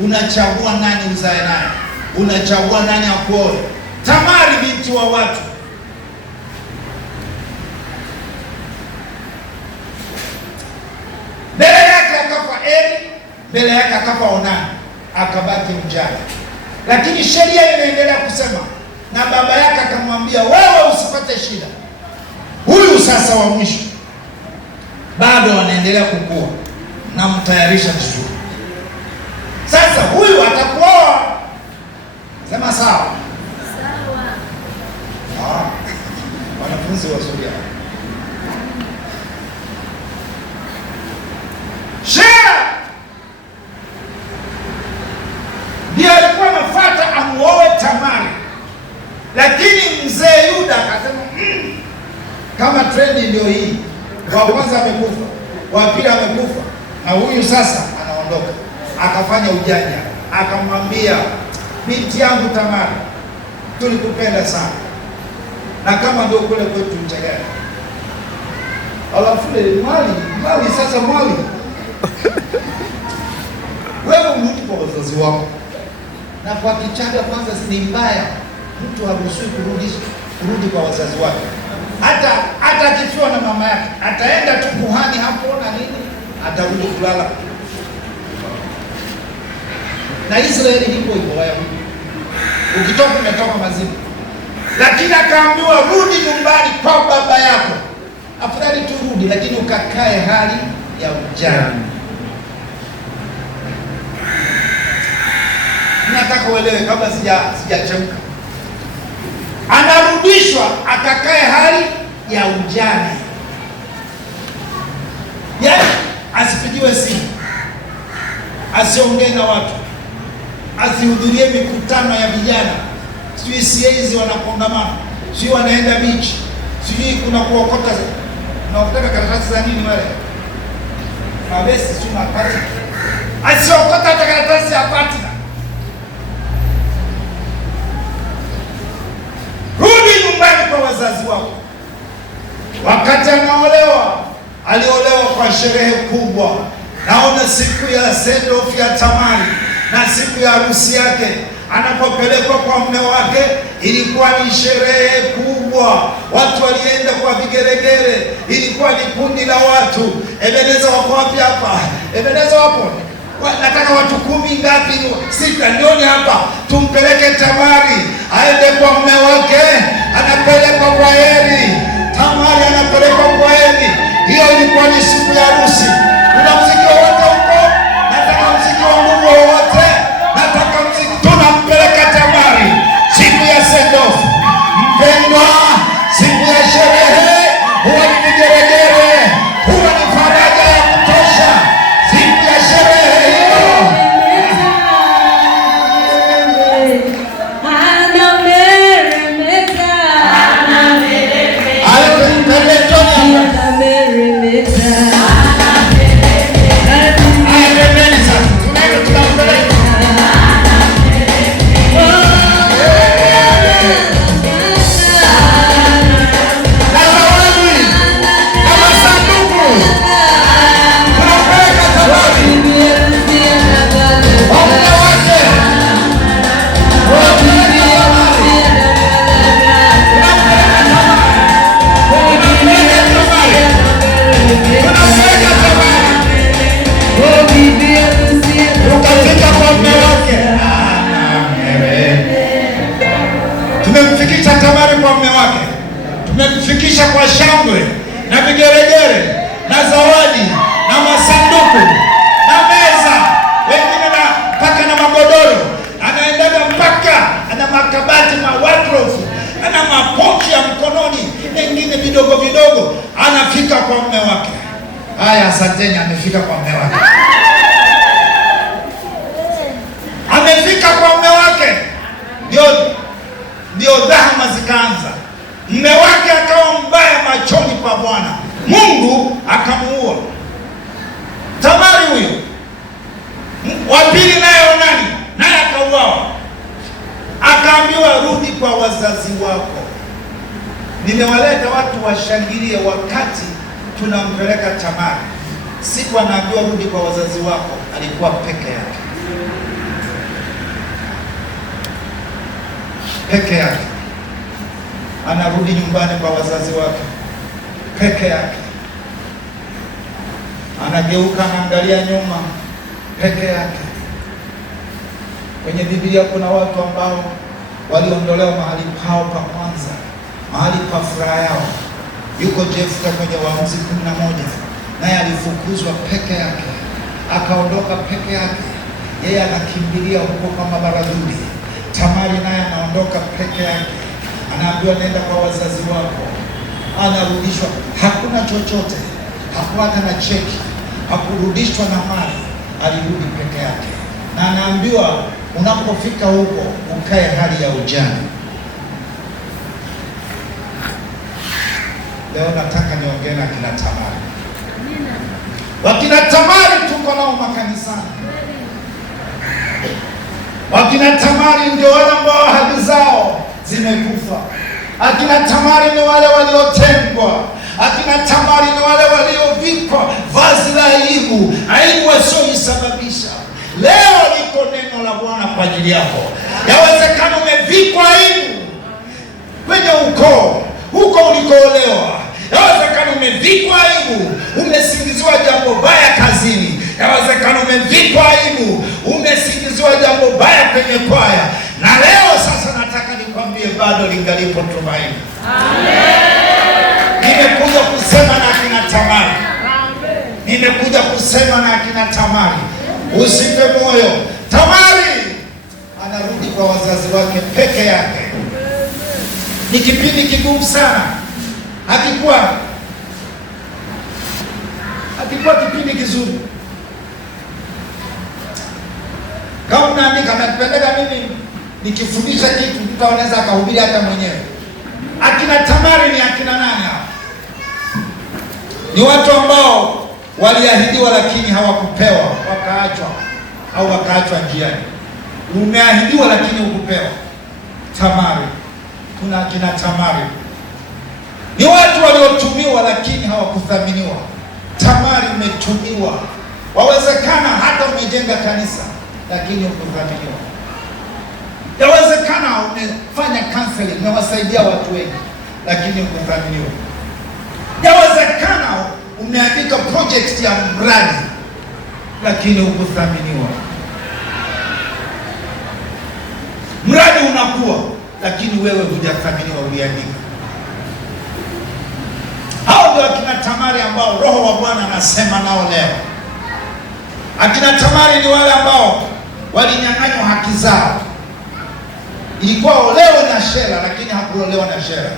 Unachagua nani uzae naye, unachagua nani akuoe. Tamari binti wa watu, mbele yake akafa Eli, mbele yake akafa Onani, akabaki mjane. Lakini sheria inaendelea kusema, na baba yake akamwambia, wewe usipate shida. Huyu sasa wa mwisho bado wanaendelea kukua, na mtayarisha vizuri. Sasa huyu atakuoa. Sema sawa. Wanafunzi wazuri hapa. Shea ndiye alikuwa anafuata amuoe Tamari, lakini mzee Yuda akasema kama trendi ndio hii, wa kwanza amekufa, wa pili amekufa, na huyu sasa anaondoka. Akafanya ujanja, akamwambia, binti yangu Tamari, tulikupenda sana, na kama ndio kule kwetu Mchagani. Alafu mali sasa mali wewe mrudi kwa wazazi wako. Na kwa Kichaga kwanza ni mbaya, mtu haruhusiwi kurudi kwa wazazi wake. Hata akifiwa na mama yake, ataenda tu kuhani hapo na nini, atarudi kulala. Na Israeli ndipo hivyo Wayahudi. Ukitoka umetoka mazima. Lakini akaambiwa rudi nyumbani kwa baba yako. Afadhali turudi, lakini ukakae hali ya ujana. Nataka uelewe kabla sijachemka. Anarudishwa akakae hali ya ujana. Yaani asipigiwe simu, asiongee na watu, asihudhurie mikutano ya vijana. Sijui siezi wanakongamana, sijui wanaenda beach, sijui kuna kuokota karatasi za nini wale mabesi, sijui mapati. Asiokota hata karatasi ya pati. Rudi nyumbani kwa wazazi wako. Wakati anaolewa, aliolewa kwa sherehe kubwa. Naona siku ya send off ya Tamari na siku ya harusi yake, anapopelekwa kwa mume wake, ilikuwa ni sherehe kubwa. Watu walienda kwa vigeregere, ilikuwa ni kundi la watu. Ebeneza wako wapi hapa? Ebeneza wapo? Nataka watu 10 ngapi? 6. Ndioni hapa, tumpeleke Tamari aende kwa mume wake, anapelekwa kwa heri. Tamari anapelekwa kwa heri. Hiyo ilikuwa ni siku ya harusi. Kuna mziki wowote huko? Nataka mziki wa nguvu wowote? Nataka mziki. Tunampeleka Tamari siku ya send off. Mpendwa, siku ya sherehe huwa ni vigeregere, huwa ni faraja ya kutosha. Siku ya sherehe hiyo tumemfikisha Tamari kwa mume wake, tumemfikisha kwa shangwe na vigeregere na zawadi na masanduku na meza, wengine na mpaka na magodoro, anaendaga mpaka ana makabati ma wardrobe, ana mapochi ya mkononi, mengine vidogo vidogo, anafika kwa mume wake. Haya, asanteni, amefika kwa mume wake, amefika kwa mume wake. Ndio dhahama zikaanza. Mume wake akawa mbaya machoni pa Bwana, Mungu akamuua. Tamari huyo wa pili naye Onani naye akauawa, akaambiwa rudi kwa wazazi wako. Nimewaleta watu washangilie wakati tunampeleka Tamari. Siku anaambiwa rudi kwa wazazi wako, alikuwa peke yake. Peke yake anarudi nyumbani kwa wazazi wake peke yake, anageuka anaangalia nyuma peke yake. Kwenye Biblia kuna watu ambao waliondolewa mahali pao pa kwanza, mahali pa furaha yao. Yuko Jefta kwenye Waamuzi 11, naye alifukuzwa peke yake, akaondoka peke yake. Yeye anakimbilia huko kama baradhuli. Tamari naye anaondoka peke yake, anaambiwa nenda kwa wazazi wako. Anarudishwa, hakuna chochote, hakuata na cheki, hakurudishwa na mali, alirudi peke yake. Na anaambiwa unapofika huko ukae hali ya ujane. Leo nataka niongee na kina Tamari. Wakina Tamari tuko nao makanisani. Wakina Tamari ndio wale ambao ahadi zao zimekufa. Akina Tamari ni wale waliotengwa. Akina Tamari ni wale waliovikwa vazi la aibu, aibu wasioisababisha. Leo liko neno la Bwana kwa ajili yako. Yawezekana umevikwa aibu kwenye ukoo huko ulikoolewa. Yawezekana umevikwa aibu, umesingiziwa jambo baya kazini. Yawezekana umevikwa aibu, umesingiziwa jambo baya kwenye kwaya. Na leo sasa nataka nikwambie bado lingalipo tumaini. Nimekuja kusema na akina Tamari. Nimekuja kusema na akina Tamari. Usife moyo. Tamari anarudi kwa wazazi wake peke yake. Ni kipindi kigumu sana. Hakikuwa kipindi kizuri. Kama unaandika nakipendeka mimi nikifundisha kitu mtu anaweza akahubiri hata mwenyewe. Akina Tamari ni akina nani hao? Ni watu ambao waliahidiwa lakini hawakupewa, wakaachwa au wakaachwa njiani. Umeahidiwa lakini hukupewa. Tamari. Kuna akina Tamari. Ni watu waliotumiwa lakini hawakuthaminiwa. Tamari umetumiwa. Wawezekana hata umejenga kanisa lakini hukuthaminiwa. Yawezekana umefanya counseling, umewasaidia watu wengi lakini hukuthaminiwa. Yawezekana umeandika project ya mradi lakini hukuthaminiwa. Mradi unakuwa lakini wewe hujathaminiwa, uliandika. Hao ndio akina Tamari ambao Roho wa Bwana anasema nao leo. Akina Tamari ni wale ambao walinyang'anywa haki zao. Ilikuwa olewe na Shela, lakini hakuolewa na Shela.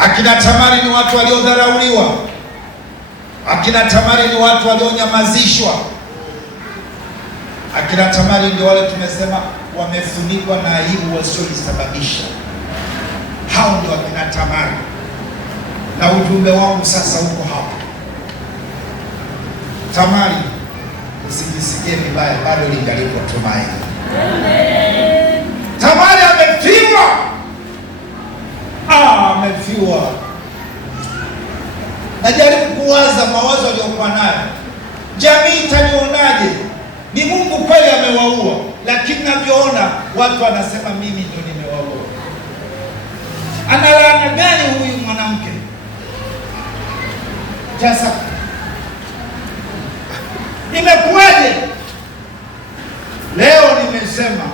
Akina Tamari ni watu waliodharauliwa. Akina Tamari ni watu walionyamazishwa. Akina Tamari ndio wale tumesema wamefunikwa na aibu wasioisababisha. Hao ndio akina Tamari. Na ujumbe wangu sasa huko hapa. Tamari, usijisikie vibaya, bado lingalipo tumaini. Amen. Tamari amefiwa. Amefiwa. Najaribu kuwaza mawazo aliyokuwa nayo. Jamii itanionaje? Ni Mungu kweli amewaua, lakini navyoona watu wanasema mimi ndio nimewaua. Ana laana gani huyu mwanamke? Sasa imekuwaje? Leo nimesema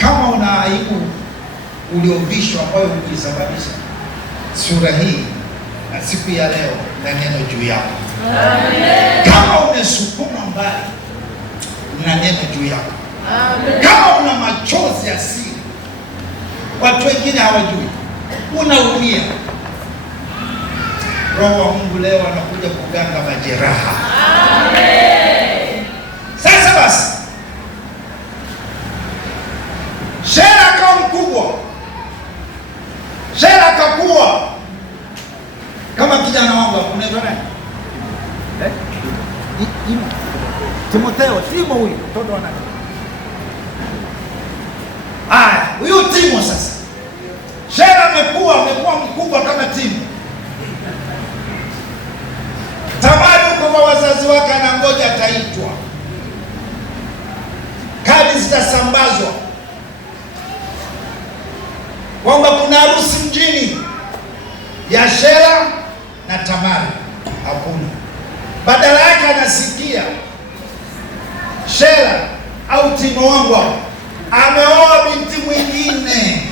kama una aibu uliovishwa ambayo ukisababisha sura hii na siku ya leo na neno juu yako. Amen. Kama umesukuma mbali na neno juu yako. Amen. Kama una machozi ya siri watu wengine hawajui, unaumia, Roho wa Mungu leo anakuja kuganga majeraha. Amen. Sasa basi, Shela akawa mkubwa, Shela akakuwa kama kijana wangu unaitwa nani? Timotheo, Timo huyu, mtoto wa nani? Huyu Timo sasa. Shela amekuwa mkubwa kama Timo. Tamari huko kwa wazazi wake anangoja ataitwa. Kadi zitasambazwa kwamba kuna harusi mjini ya Shela na Tamari. Hakuna. Badala yake anasikia Shela au Timo wangu ameoa binti mwingine.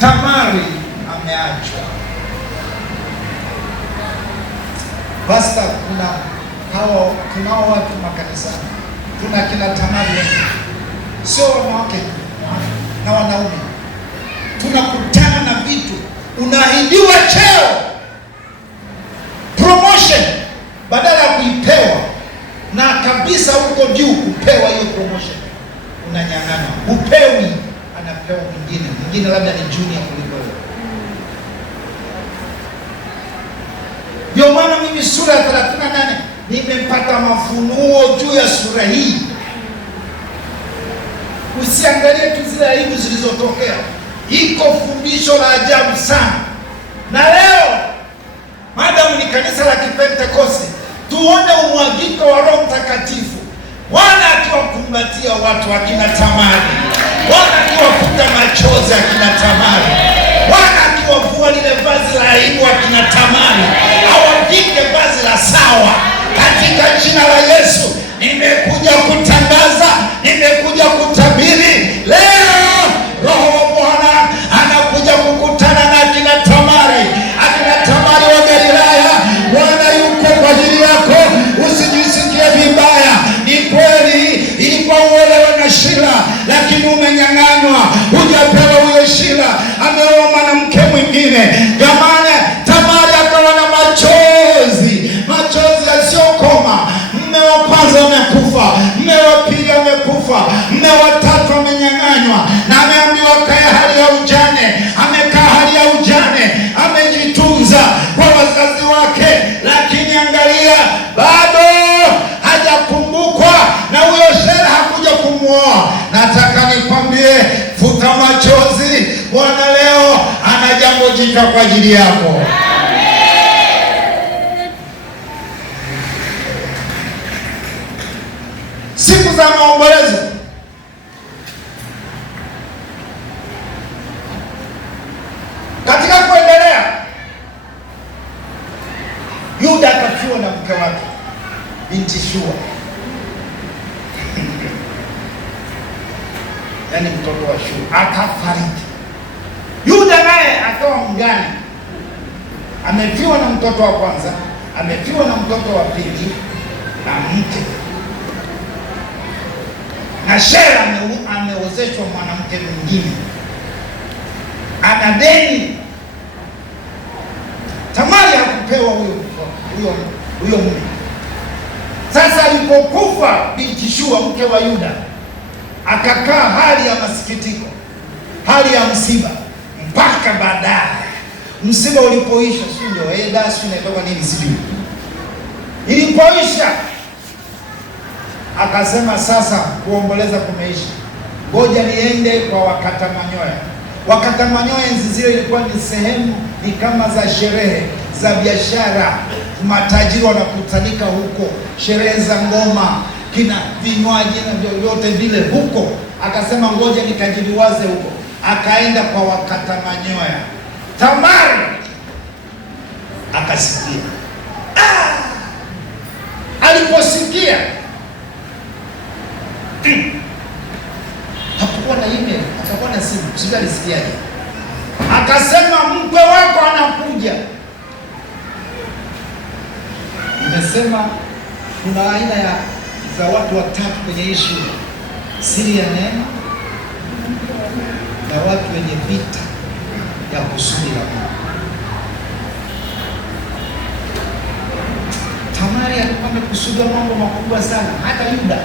Tamari ameachwa. Basta tunao watu makanisani. Tuna kina Tamari wengi. Sio wanawake na wanaume. Tunakutana na vitu. Unaahidiwa cheo, promotion, badala ya kuipewa na kabisa huko juu kupewa hiyo promotion, unanyang'ana. Upewi, anapewa mwingine labda ni junior kuliko wewe. Ndio maana mimi sura ya 38 nimepata mafunuo juu ya sura hii. Usiangalie tu zile aibu zilizotokea. Iko fundisho la ajabu sana. Na leo madamu ni kanisa la Kipentekoste, tuone umwagiko wa Roho Mtakatifu. Bwana akiwakumbatia watu akina Tamari. Bwana akiwafuta machozi akina Tamari. Bwana akiwavua lile vazi la aibu akina Tamari. Awavike vazi la sawa. Katika jina la Yesu nimekuja kutangaza, nimekuja kutabiri leo Roho wa Bwana anakuja kukutana na akina Tamari. Akina Tamari wa Galilaya, Bwana yuko kwa ajili yako. Usijisikie vibaya. Ni kweli ilikuwa uolewe na Shela, lakini umenyang'anywa. Hujapewa huyo Shela, ameoa mwanamke mwingine. Jamani, Tamari akawa na machozi yasiyokoma. Mme wa kwanza amekufa, mme wa pili amekufa, mme wa tatu amenyang'anywa, na ameambiwa kae hali ya ujane. Amekaa hali ya ujane, amejitunza kwa wazazi wake, lakini angalia, bado hajakumbukwa na huyo Shela hakuja kumuoa. Nataka nikwambie, futa machozi. Bwana leo ana jambo jipya kwa ajili yako. Siku za maombolezo, katika kuendelea, Yuda akafiwa na mke wake binti Shua. yaani mtoto wa shule, akafariki. Yuda naye akawa mgani, amefiwa na mtoto wa kwanza, amefiwa na mtoto wa pili na mke, na Shera ameozeshwa mwanamke mwingine, ana deni. Tamari hakupewa huyo mume. Sasa alipokufa binti Shua mke wa Yuda, akakaa hali ya masikitiko, hali ya msiba, mpaka baadaye msiba ulipoisha, si ndio Eda, si inatoka nini sijui, ilipoisha akasema sasa kuomboleza kumeisha, ngoja niende kwa wakata manyoya. Wakata manyoya enzi zile ilikuwa ni sehemu, ni kama za sherehe za biashara, matajiri wanakutanika huko, sherehe za ngoma, kina vinywaji na vyote vile huko. Akasema ngoja nikajiliwaze huko, akaenda kwa wakata manyoya. Tamari akasikia. Aliposikia hakukuwa na email, akakuwa na simu, sijui alisikiaje. Akasema mkwe wako anakuja. Nimesema kuna aina za watu watatu kwenye hii shule: siri ya neema, na watu wenye vita ya kusudi la Mungu. Tamari alikuwa amekusudia mambo makubwa sana, hata Yuda,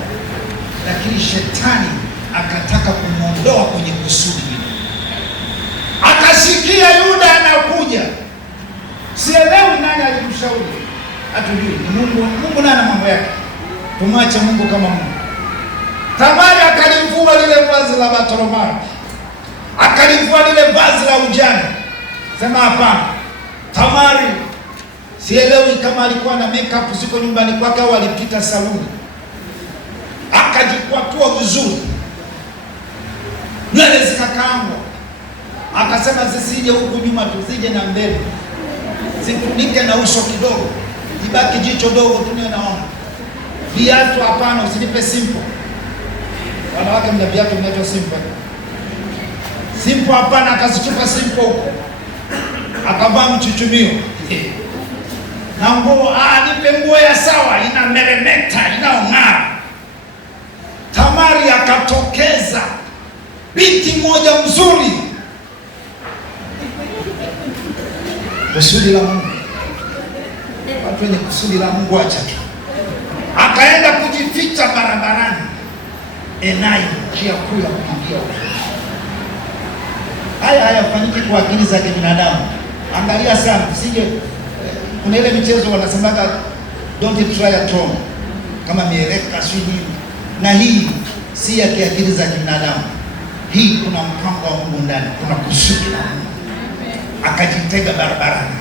lakini shetani akataka kumwondoa kwenye kusudi hilo. Akasikia Yuda anakuja. Sielewi nani alimshauri, hatujui. Ni Mungu. Mungu naye ana mambo yake, tumwache Mungu kama Mungu. Tamari akalivua lile vazi la Bartimayo, akalivua lile vazi la ujane. Sema hapana, Tamari, sielewi kama alikuwa na makeup ziko nyumbani kwake au alipita saluni. Akajikwatua vizuri, nywele zikakaangwa. Akasema zisije huku nyuma tu, zije na mbele, zifunike na uso kidogo, ibaki jicho dogo tu niwe naona. Viatu hapana, usinipe simple. Wanawake mna viatu vinaitwa simple. Simple hapana, akazitupa simple huko. Akavaa mchuchumio. Na nguo, nipe nguo ya sawa, ina meremeta, inaong'aa. Tamari akatokeza binti moja mzuri. Kusudi la Mungu. Watu wenye kusudi la Mungu acha tu. Akaenda kujificha barabarani, Enai, njia kuu ya kuingia huko. Haya hayafanyiki kwa akili za kibinadamu. Angalia sana, usije kuna ile michezo wanasemaga don't try at home, kama mieleka sijui, na hii si ya kiakili za kibinadamu. Hii kuna mpango wa Mungu ndani, kuna kusudi la Mungu. Akajitega barabarani.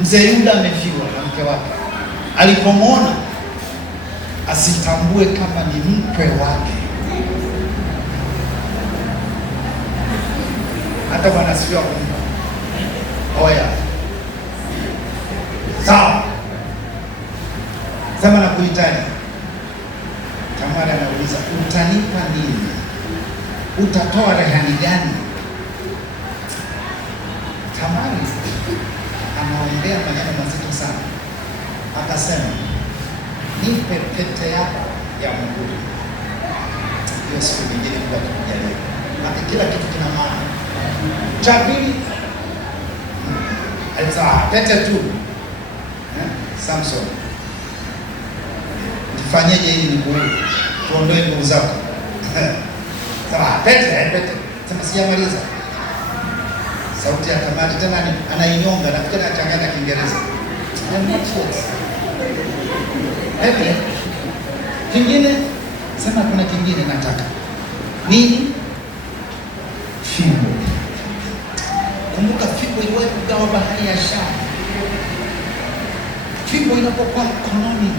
Mzee Yuda amefiwa na mke wake. Alipomwona asitambue kama ni mkwe wake. Hata Bwana asifiwe. Oya, sawa, sema na kuhitaji. Tamari anauliza, utanipa nini? Utatoa rehani gani? Tamari anaongea maneno mazito sana. Akasema, nipe pete yako ya Mungu. Hiyo siku nyingine kwa kujalia. Hata kila kitu kina maana. Cha pili, alisema pete tu. Samson, tufanyeje ili nikuwe? Tuondoe nguvu zako. Sema pete. Sema sijamaliza. Sauti ya Tamari tena anainyonga, nafikiri anachanganya Kiingereza. Kingine, sema kuna kingine nataka. Nini? Fimbo. Kumbuka fimbo iliwahi kugawa bahari ya Shamu. Fimbo inapokuwa mkononi.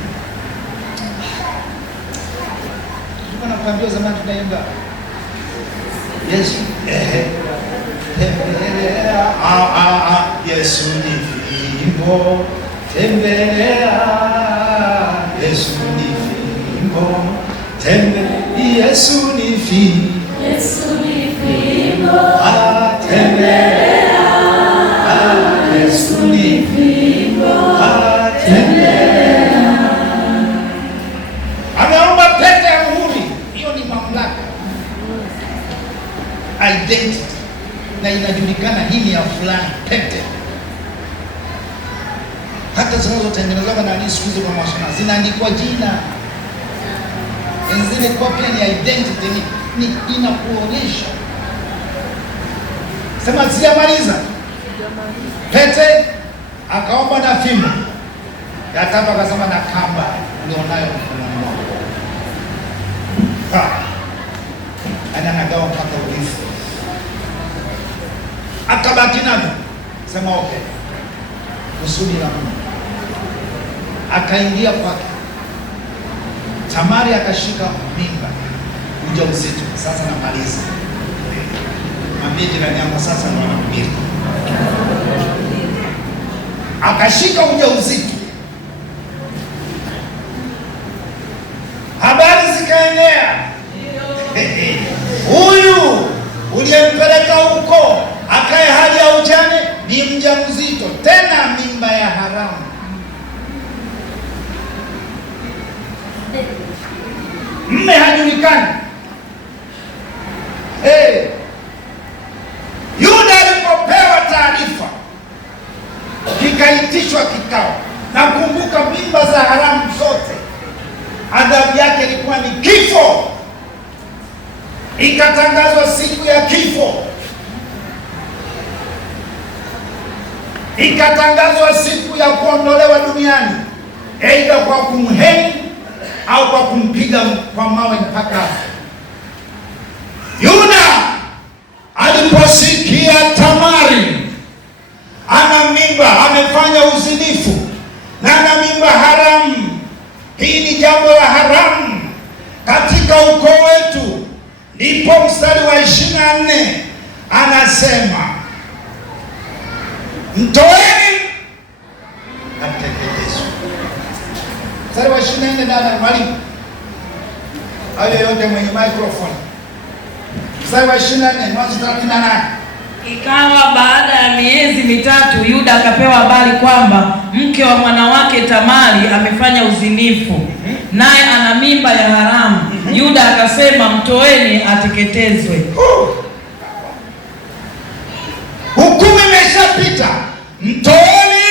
Tulikuwa nakuambia zamani tunaimba Yesu, tembelea, Yesu ni fimbo, tembelea, Yesu ni fimbo, tembelea, Yesu ni fimbo, Ameomba pete ya muhuri. Hiyo ni mamlaka, identity, na inajulikana hii ni ya fulani. Pete hata zinazotengenezwa na siku hizi kwa mashina zinaandikwa jina. Zile kwa pia ni identity, ni inakuonyesha. Sema sijamaliza. Pete akaomba na fimbo. Ya tatu akasema na kamba ulionayo mkononi mwako. Anagawa mpaka urithi. Akabaki navyo. Sema okay. Kusudi la Mungu. Akaingia kwake. Tamari akashika mimba, ujauzito. Sasa namaliza. Mwambie jirani yako sasa ndo anahubiri. Akashika ujauzito. Habari zikaenea. Huyu uliyempeleka huko akae hali ya ujane ni mjamzito, tena mimba ya haramu. Mme hajulikani. Yuda alipopewa taarifa, kikaitishwa kikao. Nakumbuka mimba za haramu zote adhabu yake ilikuwa ni kifo. Ikatangazwa siku ya kifo, ikatangazwa siku ya kuondolewa duniani, aidha kwa kumheni au kwa kumpiga kwa mawe mpaka. Yuda aliposikia Tamari ana mimba, amefanya uzinifu na ana mimba haramu, hii ni jambo la haramu katika ukoo wetu, ndipo mstari wa 24 anasema mtoeni ateketezwe. Mstari wa 24 dada mwalimu, hayo yote mwenye microphone. Mstari wa 24 Mwanzo 38. Ikawa baada ya miezi mitatu, Yuda akapewa habari kwamba mke wa mwanawake Tamari amefanya uzinifu, naye ana mimba ya haramu. Yuda akasema, mtoeni ateketezwe. Hukumu imeshapita, mtoeni.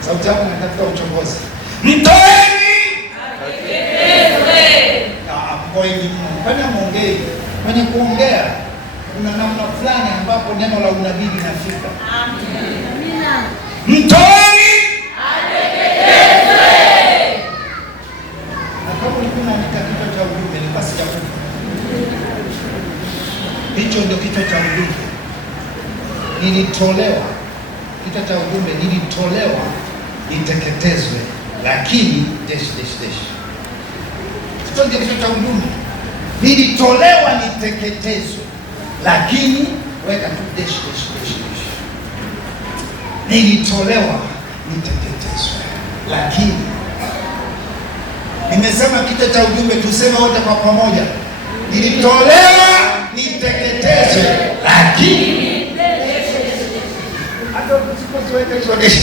Sauti yako inatafuta uchongozi. Mtoeni ateketezwe. Kwani amuongei? Kwenye kuongea kuna namna fulani ambapo neno la unabii linafika. Amina. Mtoeni ateketezwe. Na kama ulikuwa unaandika kichwa cha ujumbe ni basi cha kufa. Hicho ndio kichwa cha ujumbe. Nilitolewa. Kichwa cha ujumbe nilitolewa niteketezwe, lakini dash. Hicho ndio kichwa cha ujumbe. Nilitolewa niteketezwe, lakini weka tu dash. Nilitolewa niteketezwe, lakini. Nimesema kichwa cha ujumbe, tuseme wote kwa pamoja. Nilitolewa niteketezwe, lakini. Hata usipoziweka hizo dash.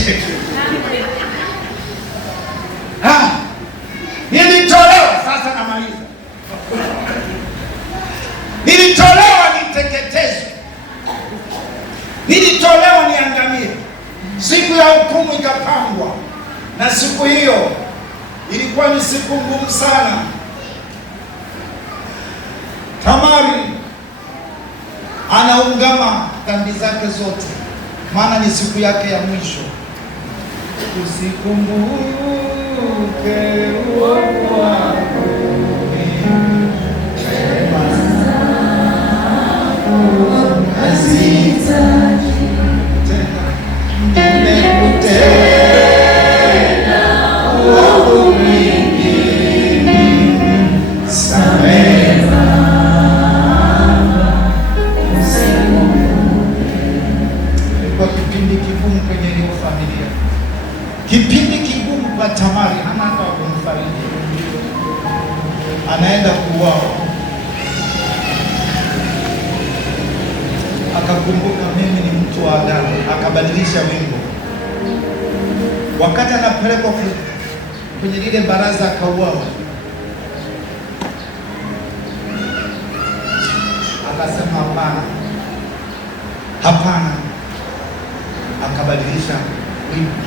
Nilitolewa, sasa namaliza. Nilitolewa niteketezwe, nilitolewa niangamie. Siku ya hukumu ikapangwa, na siku hiyo ilikuwa ni siku ngumu sana. Tamari anaungama dhambi zake zote, maana ni siku yake ya mwisho. Usikumbuke uovu wako, kipindi kigumu kwa Tamari, hana hata wa kumfariji. Anaenda kuuawa. akakumbuka mimi ni mtu wa agano, akabadilisha wimbo. Wakati anapelekwa kwenye lile baraza akauawa, akasema hapana, hapana, akabadilisha wimbo.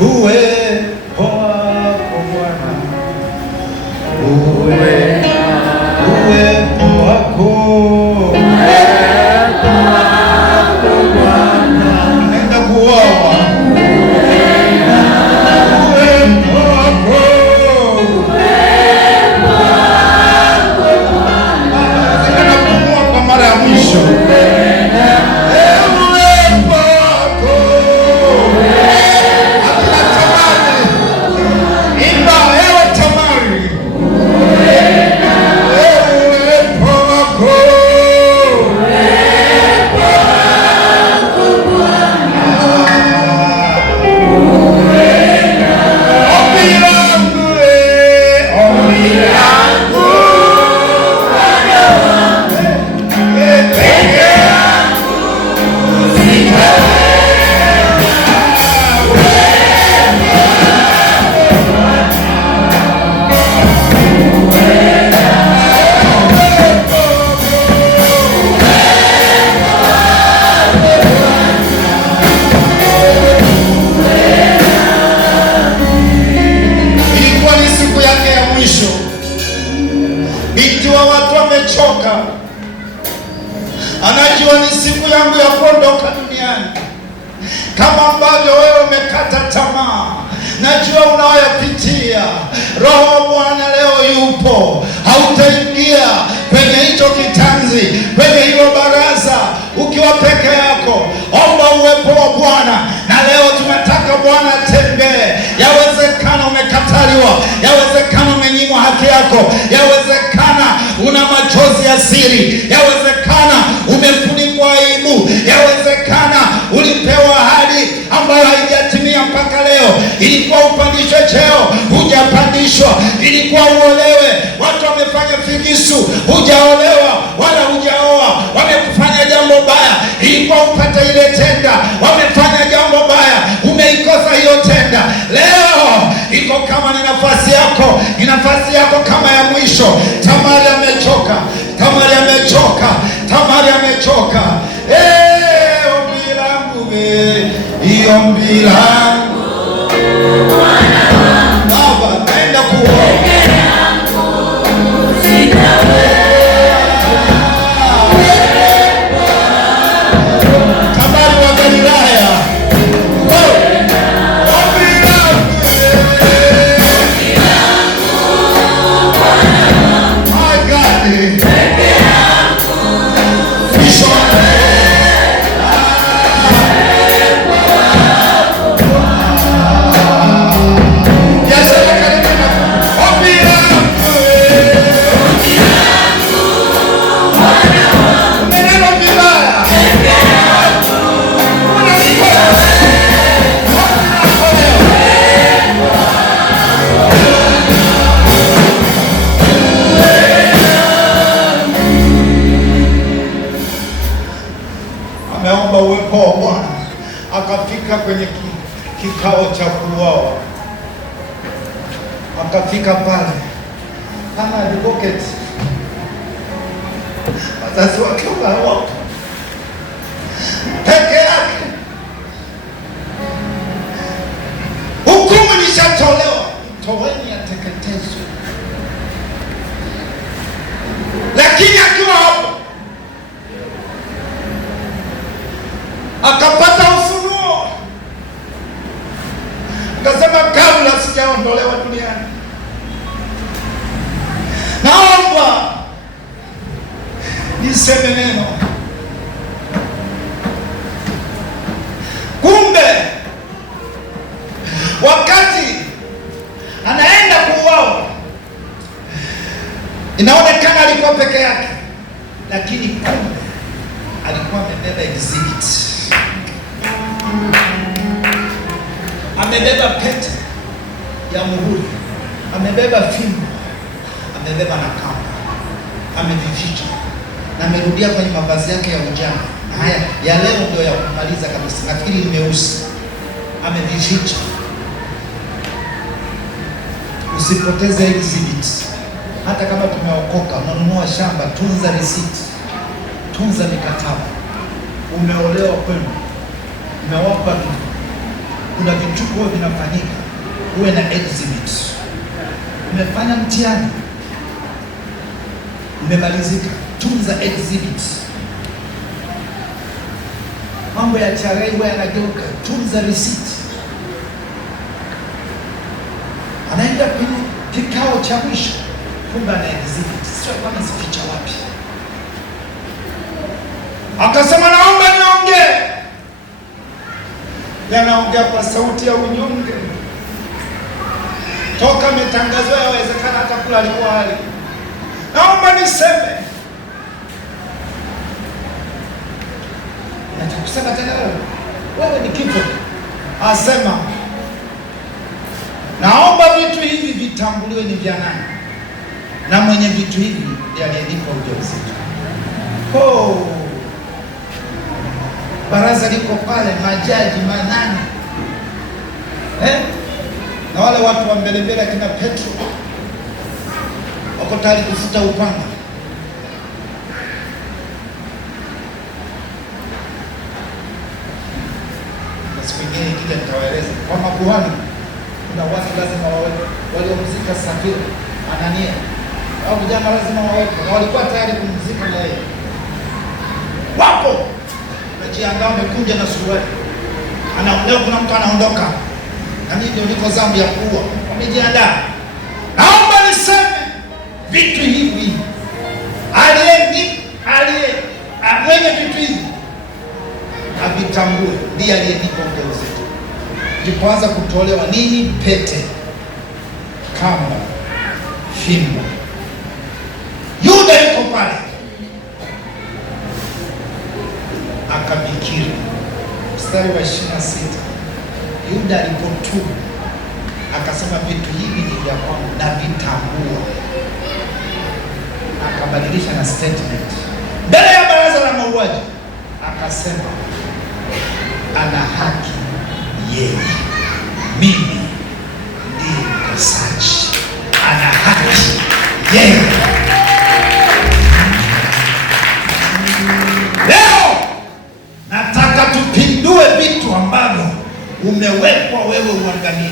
Uwepo wako Bwana, uwepo wako naenda kuoa. Uwepo wako napumua kwa mara ya mwisho. Uwepo wako akina Tamari, imba ewe Tamari. Uwepo wako ilikuwa ni siku yake ya mwisho. Ikiwa watu wamechoka, anajua ni siku yangu ya kuondoka duniani. Kama ambavyo wewe umekata tamaa, najua unayopitia. Roho wa Bwana leo yupo. Hautaingia kwenye hicho kitanzi, kwenye hilo baraza ukiwa peke yako. Omba uwepo wa Bwana, na leo tunataka Bwana atembee. Yawezekana umekataliwa, yawezekana umenyimwa haki yako, yawezekana una machozi ya siri, yawezekana umefunikwa aibu, yawezekana ulipewa ahadi ambayo haijatimia mpaka leo. Ilikuwa upandishwe cheo, hujapandishwa. Ilikuwa uolewe, watu wamefanya figisu, hujaolewa wala hujaoa, wamekufanya jambo baya. Ilikuwa upate ile tenda, wamefanya jambo baya, umeikosa hiyo tenda. Leo iko kama ni nafasi yako, ni nafasi yako kama ya mwisho. Tamari amechoka, Tamari amechoka, Tamari amechoka. Ombi langu ombi langu Baba, naenda kuoa. Tamari wa Galilaya, ombi langu my God, ameomba uwepo wa Bwana, akafika kwenye kikao cha kuuawa, akafika pale kama advocate, wazazi wake wapo peke yake. Hukumu ilishatolewa, toweni yateketezwe. Lakini akiwa hapo akapata ufunuo, akasema kabla sijaondolewa duniani, naomba niseme neno. Kumbe wakati anaenda kuuawa, inaonekana alikuwa peke yake, lakini kumbe alikuwa amebeba exhibit. Amebeba pete ya muhuri, amebeba fimbo, amebeba na kamba, amejificha. na amerudia kwenye mavazi yake ya ujana. Haya ya leo ndio ya kumaliza kabisa. Nafikiri ni meusi, amevificha. Usipoteze exhibit. Hata kama tumeokoka, unanunua shamba, tunza receipt, tunza mikataba. Umeolewa kwenu, umewapa vitu, kuna vituko vinafanyika, uwe na exhibit. Umefanya mtihani, umemalizika, tunza exhibit. Mambo ya charai wewe yanageuka, tunza receipt. Anaenda kwenye kikao cha mwisho, kumbe ana exhibit. Sio kama zificha wapi. Akasema naomba niongee. Yanaongea kwa sauti ya unyonge. Toka ametangazwa, yawezekana hata kula alikuwa hali. Naomba niseme. Kusema tena wewe ni kitu. Asema naomba vitu hivi vitambuliwe ni vya nani, na mwenye vitu hivi ndiye aliyenipa ujauzito. Baraza liko pale, majaji manani, na wale watu wa mbele mbele kina Petro wako tayari kufuta upanga. Siku nyingine kile nitawaeleza kwa makuhani, kuna watu lazima wawepo, waliomzika Safira, Anania, au vijana lazima wawepo, na walikuwa tayari kumzika na yeye. Wapo najiandaa, wamekuja na suruali, leo kuna mtu anaondoka, na mimi ndio niko zamu ya kuua, wamejiandaa. Naomba niseme vitu hivi, mwenye vitu hivi avitambue, ndiye aliyenipa ujauzito. Ndipo kutolewa nini? Pete, kamba, fimbo. Yuda yuko pale, akabikiri. Mstari wa 26, Yuda alipotubu akasema vitu hivi ni vya kwangu na vitambua. Akabadilisha na statement mbele ya baraza la mauaji, akasema ana haki yeye, mimi ndiye mkosaji. Ana haki yeye. Leo nataka tupindue vitu ambavyo umewekwa wewe uangamie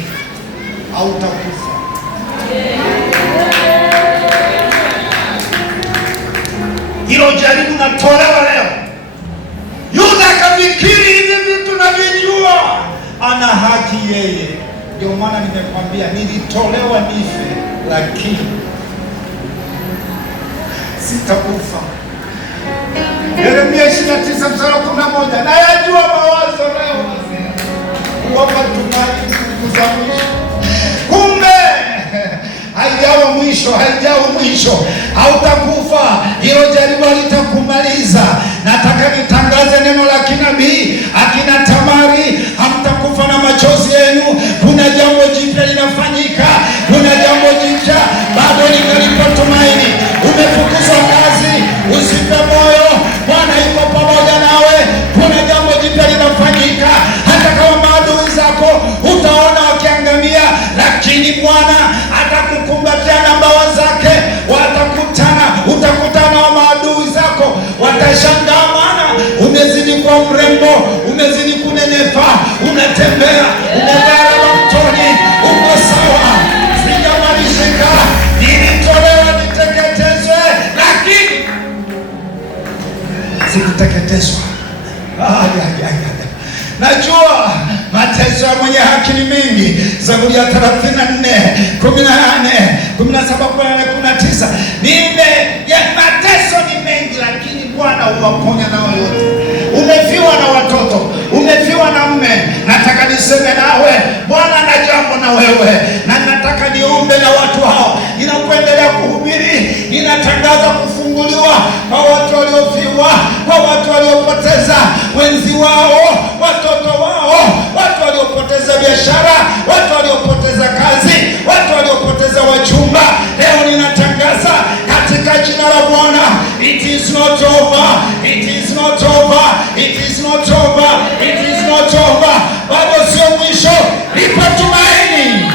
au utakufa. Hilo jaribu natolewa leo. Yuda akafikiri hivi vitu navijua, ana haki yeye. Ndio maana nimekwambia nilitolewa nife, lakini sitakufa. Yeremia 29:11, na yajua mawazo leo kuwapa tumaini siku za mwisho. Kumbe haijawa mwisho, hautakufa. Hilo jaribu litakumaliza. Nataka nitangaze neno la kinabii, akina Tamari, hamtakufa na machozi yenu. Kuna jambo jipya linafanyika, kuna jambo jipya, bado linalipo tumaini. Umefukuzwa kazi, usife moyo, Bwana yuko pamoja nawe. Kuna jambo jipya linafanyika, hata kama maadui zako utaona wakiangamia, lakini Bwana atakukumbatia na mbawa zake. Utakutana na maadui zako, watashangaa, maana umezidi kwa mrembo, umezidi kunenepa, unatembea, umelala mtoni, uko sawa. Sijamalishika, nilitolewa niteketezwe, lakini sikuteketezwa. Najua mateso ya mwenye haki ni mengi. Zaburi ya 34:18-17-19. Mateso ni mengi, lakini Bwana huwaponya nao yote. Umefiwa na watoto, umefiwa na mume, nataka niseme nawe, Bwana ana jambo na wewe, na nataka niombe na watu hao. Ninapoendelea kuhubiri, ninatangaza kufunguliwa kwa watu waliofiwa, kwa watu waliopoteza wenzi wao, watoto wao, watu waliopoteza biashara, watu waliopoteza kazi, watu waliopoteza wachumba. Leo ninatangaza katika jina la Bwana, it is not over. not over. It is not over. Bado sio mwisho. Lipo tumaini.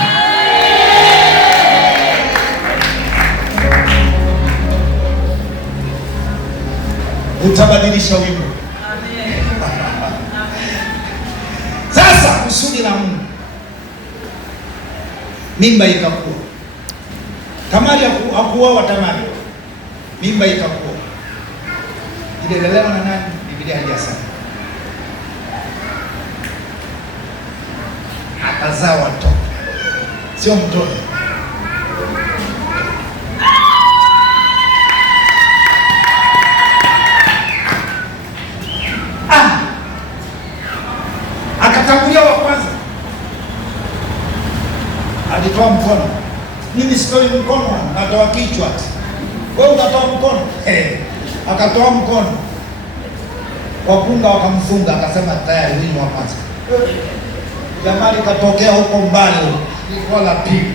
Utabadilisha wimbo. Sasa kusudi la Mungu, mimba ikakua. Tamari hakuoa Tamari, mimba ikakua. Ilelelewa na nani? Biblia haijasema. Akazaa watoto, sio mtoto. Akatangulia wa kwanza, alitoa mkono. Mimi sitoi mkono, natoa kichwa. Wewe unatoa mkono? Akatoa mkono, wakunga wakamfunga, akasema tayari huyu ni wa kwanza. Jamani, katokea huko mbali, ilikuwa la pili.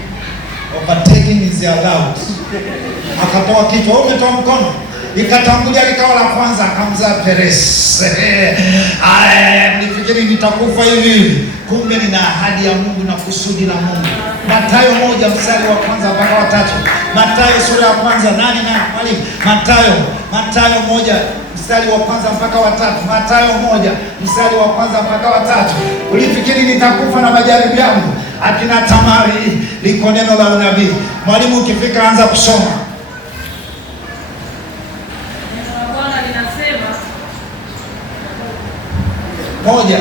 Overtaking is allowed. Akatoa kichwa, wewe umetoa mkono. Ikatangulia likawa la kwanza, akamzaa Peresi. Nifikiri nitakufa hivi, kumbe nina ahadi ya Mungu na kusudi la Mungu. Mathayo 1 mstari wa kwanza mpaka wa 3. Mathayo sura ya kwanza. Nani mwalimu? Mathayo 1 mstari wa kwanza mpaka wa 3. Mathayo 1 mstari wa kwanza mpaka wa 3. Ulifikiri nitakufa na majaribu yangu? Akina Tamari liko neno la unabii. Mwalimu ukifika anza kusoma. Moja.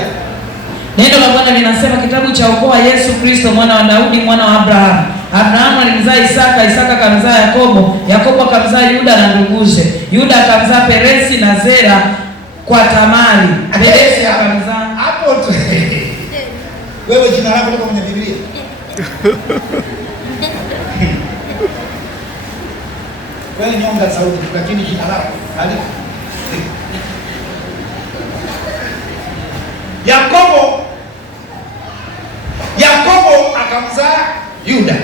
Neno la Bwana linasema, kitabu cha ukoo wa Yesu Kristo mwana wa Daudi mwana wa Abrahamu. Abrahamu alimzaa Isaka, Isaka akamzaa Yakobo, Yakobo akamzaa Yuda na nduguze. Yuda akamzaa Peresi na Zera kwa Tamari. Peresi akamzaa hapo tu. Wewe jina lako liko kwenye Biblia? Wewe nyonga sauti, lakini jina lako halipo. Yakobo akamzaa Yuda.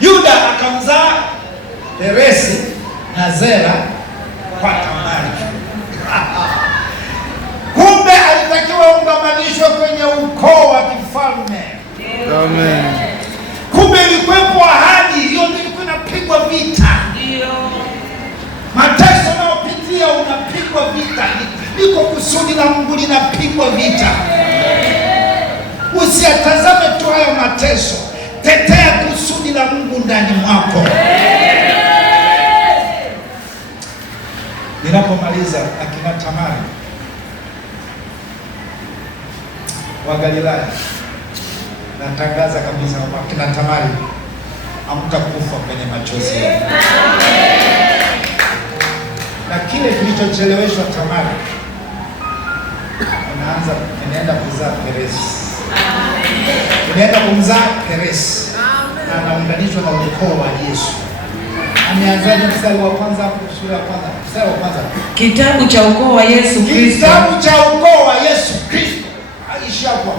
Yuda akamzaa Peresi na Zera kwa Tamari. Kumbe alitakiwa ungamanishwe kwenye ukoo wa kifalme. Amen. Kumbe ilikuwepo ahadi hiyo, ndio ilikuwa inapigwa vita. Ndio. Mateso unayopitia unapigwa vita. Liko kusudi la Mungu linapigwa vita. Usiyatazame tu hayo mateso. Tetea kusudi la Mungu ndani mwako. Ninapomaliza akina Tamari wa Galilaya, natangaza kabisa akina Tamari hamtakufa kwenye machozi yenu. Na kile kilichocheleweshwa Tamari inaenda kuzaa Peresi. Inaenda kumzaa Peresi. Na anaunganishwa na ukoo wa Yesu. Ameanzaje mstari wa kwanza hapo, sura ya kwanza, mstari wa kwanza. Kitabu cha ukoo wa Yesu Kristo. Kitabu cha ukoo wa Yesu Kristo. Aisha hapo.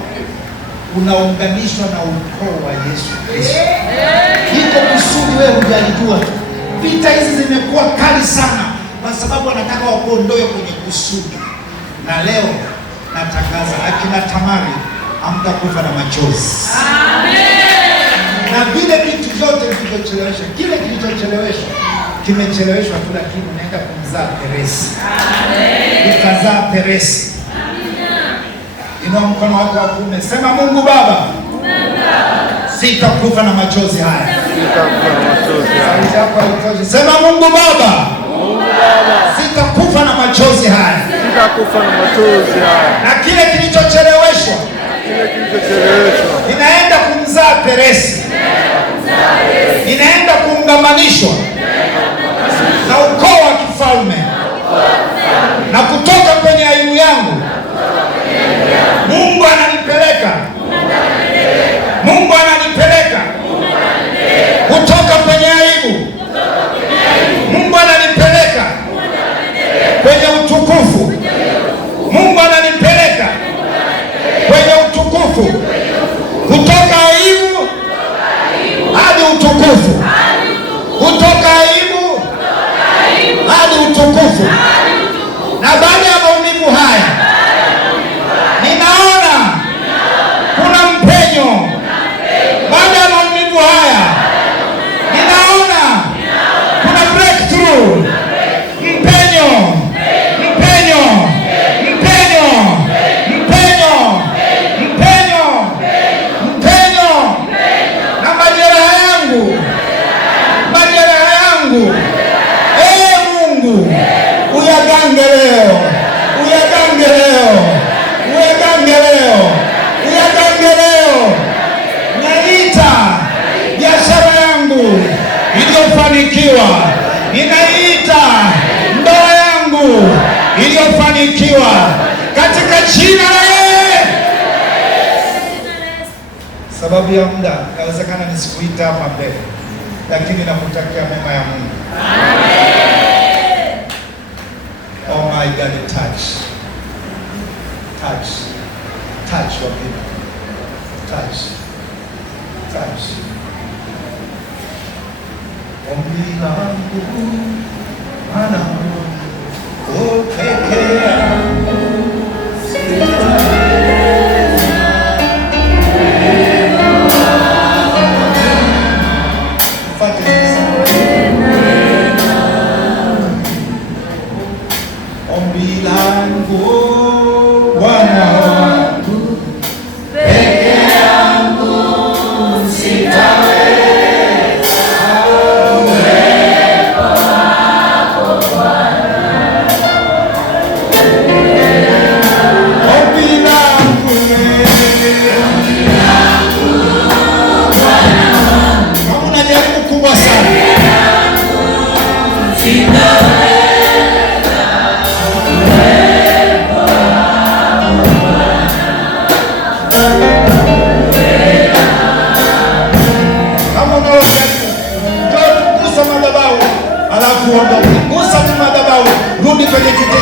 Unaunganishwa na ukoo wa Yesu Kristo. Hiko kusudi wewe hujalijua. Vita hizi zimekuwa kali sana kwa sababu anataka wakuondoe kwenye kusudi. Na leo natangaza akina Tamari hamtakufa na machozi. Amen. Na vile vitu vyote vilivyocheleweshwa, kile kilichocheleweshwa kimecheleweshwa tu, lakini unaenda kumzaa Peresi. Amen. Ukazaa Peresi. Amen. Inua mkono wako wa kuume, sema Mungu Baba, sitakufa na machozi haya. Sitakufa na machozi haya. Sema Mungu Baba, sitakufa na machozi haya. Sitakufa na machozi haya. Na kile kilichocheleweshwa inaenda kumzaa Peresi. Inaenda kuungamanishwa na ukoo wa kifalme. Na kutoka kwenye aibu yangu Mungu ananipeleka. Mungu ananipeleka kutoka kwenye aibu. Mungu ananipeleka kwenye utukufu. Mungu ananipeleka kwenye utukufu. Kutoka aibu hadi utukufu. Kutoka aibu hadi utukufu. Na baada umefanikiwa katika jina la Yesu. Sababu ya muda, inawezekana nisikuita hapa mbele, lakini nakutakia mema ya Mungu. Oh my God, touch your people, touch. Ombi langu Bwana, peke yangu ombi langu Bwana wangu, peke yangu sitaweza, uwepo wako Bwana. Ombi langu Bwana wangu, kama una jambo kubwa sana gusa madhabahu, alafu ondoka. Gusa madhabahu, rudi kwenye kiti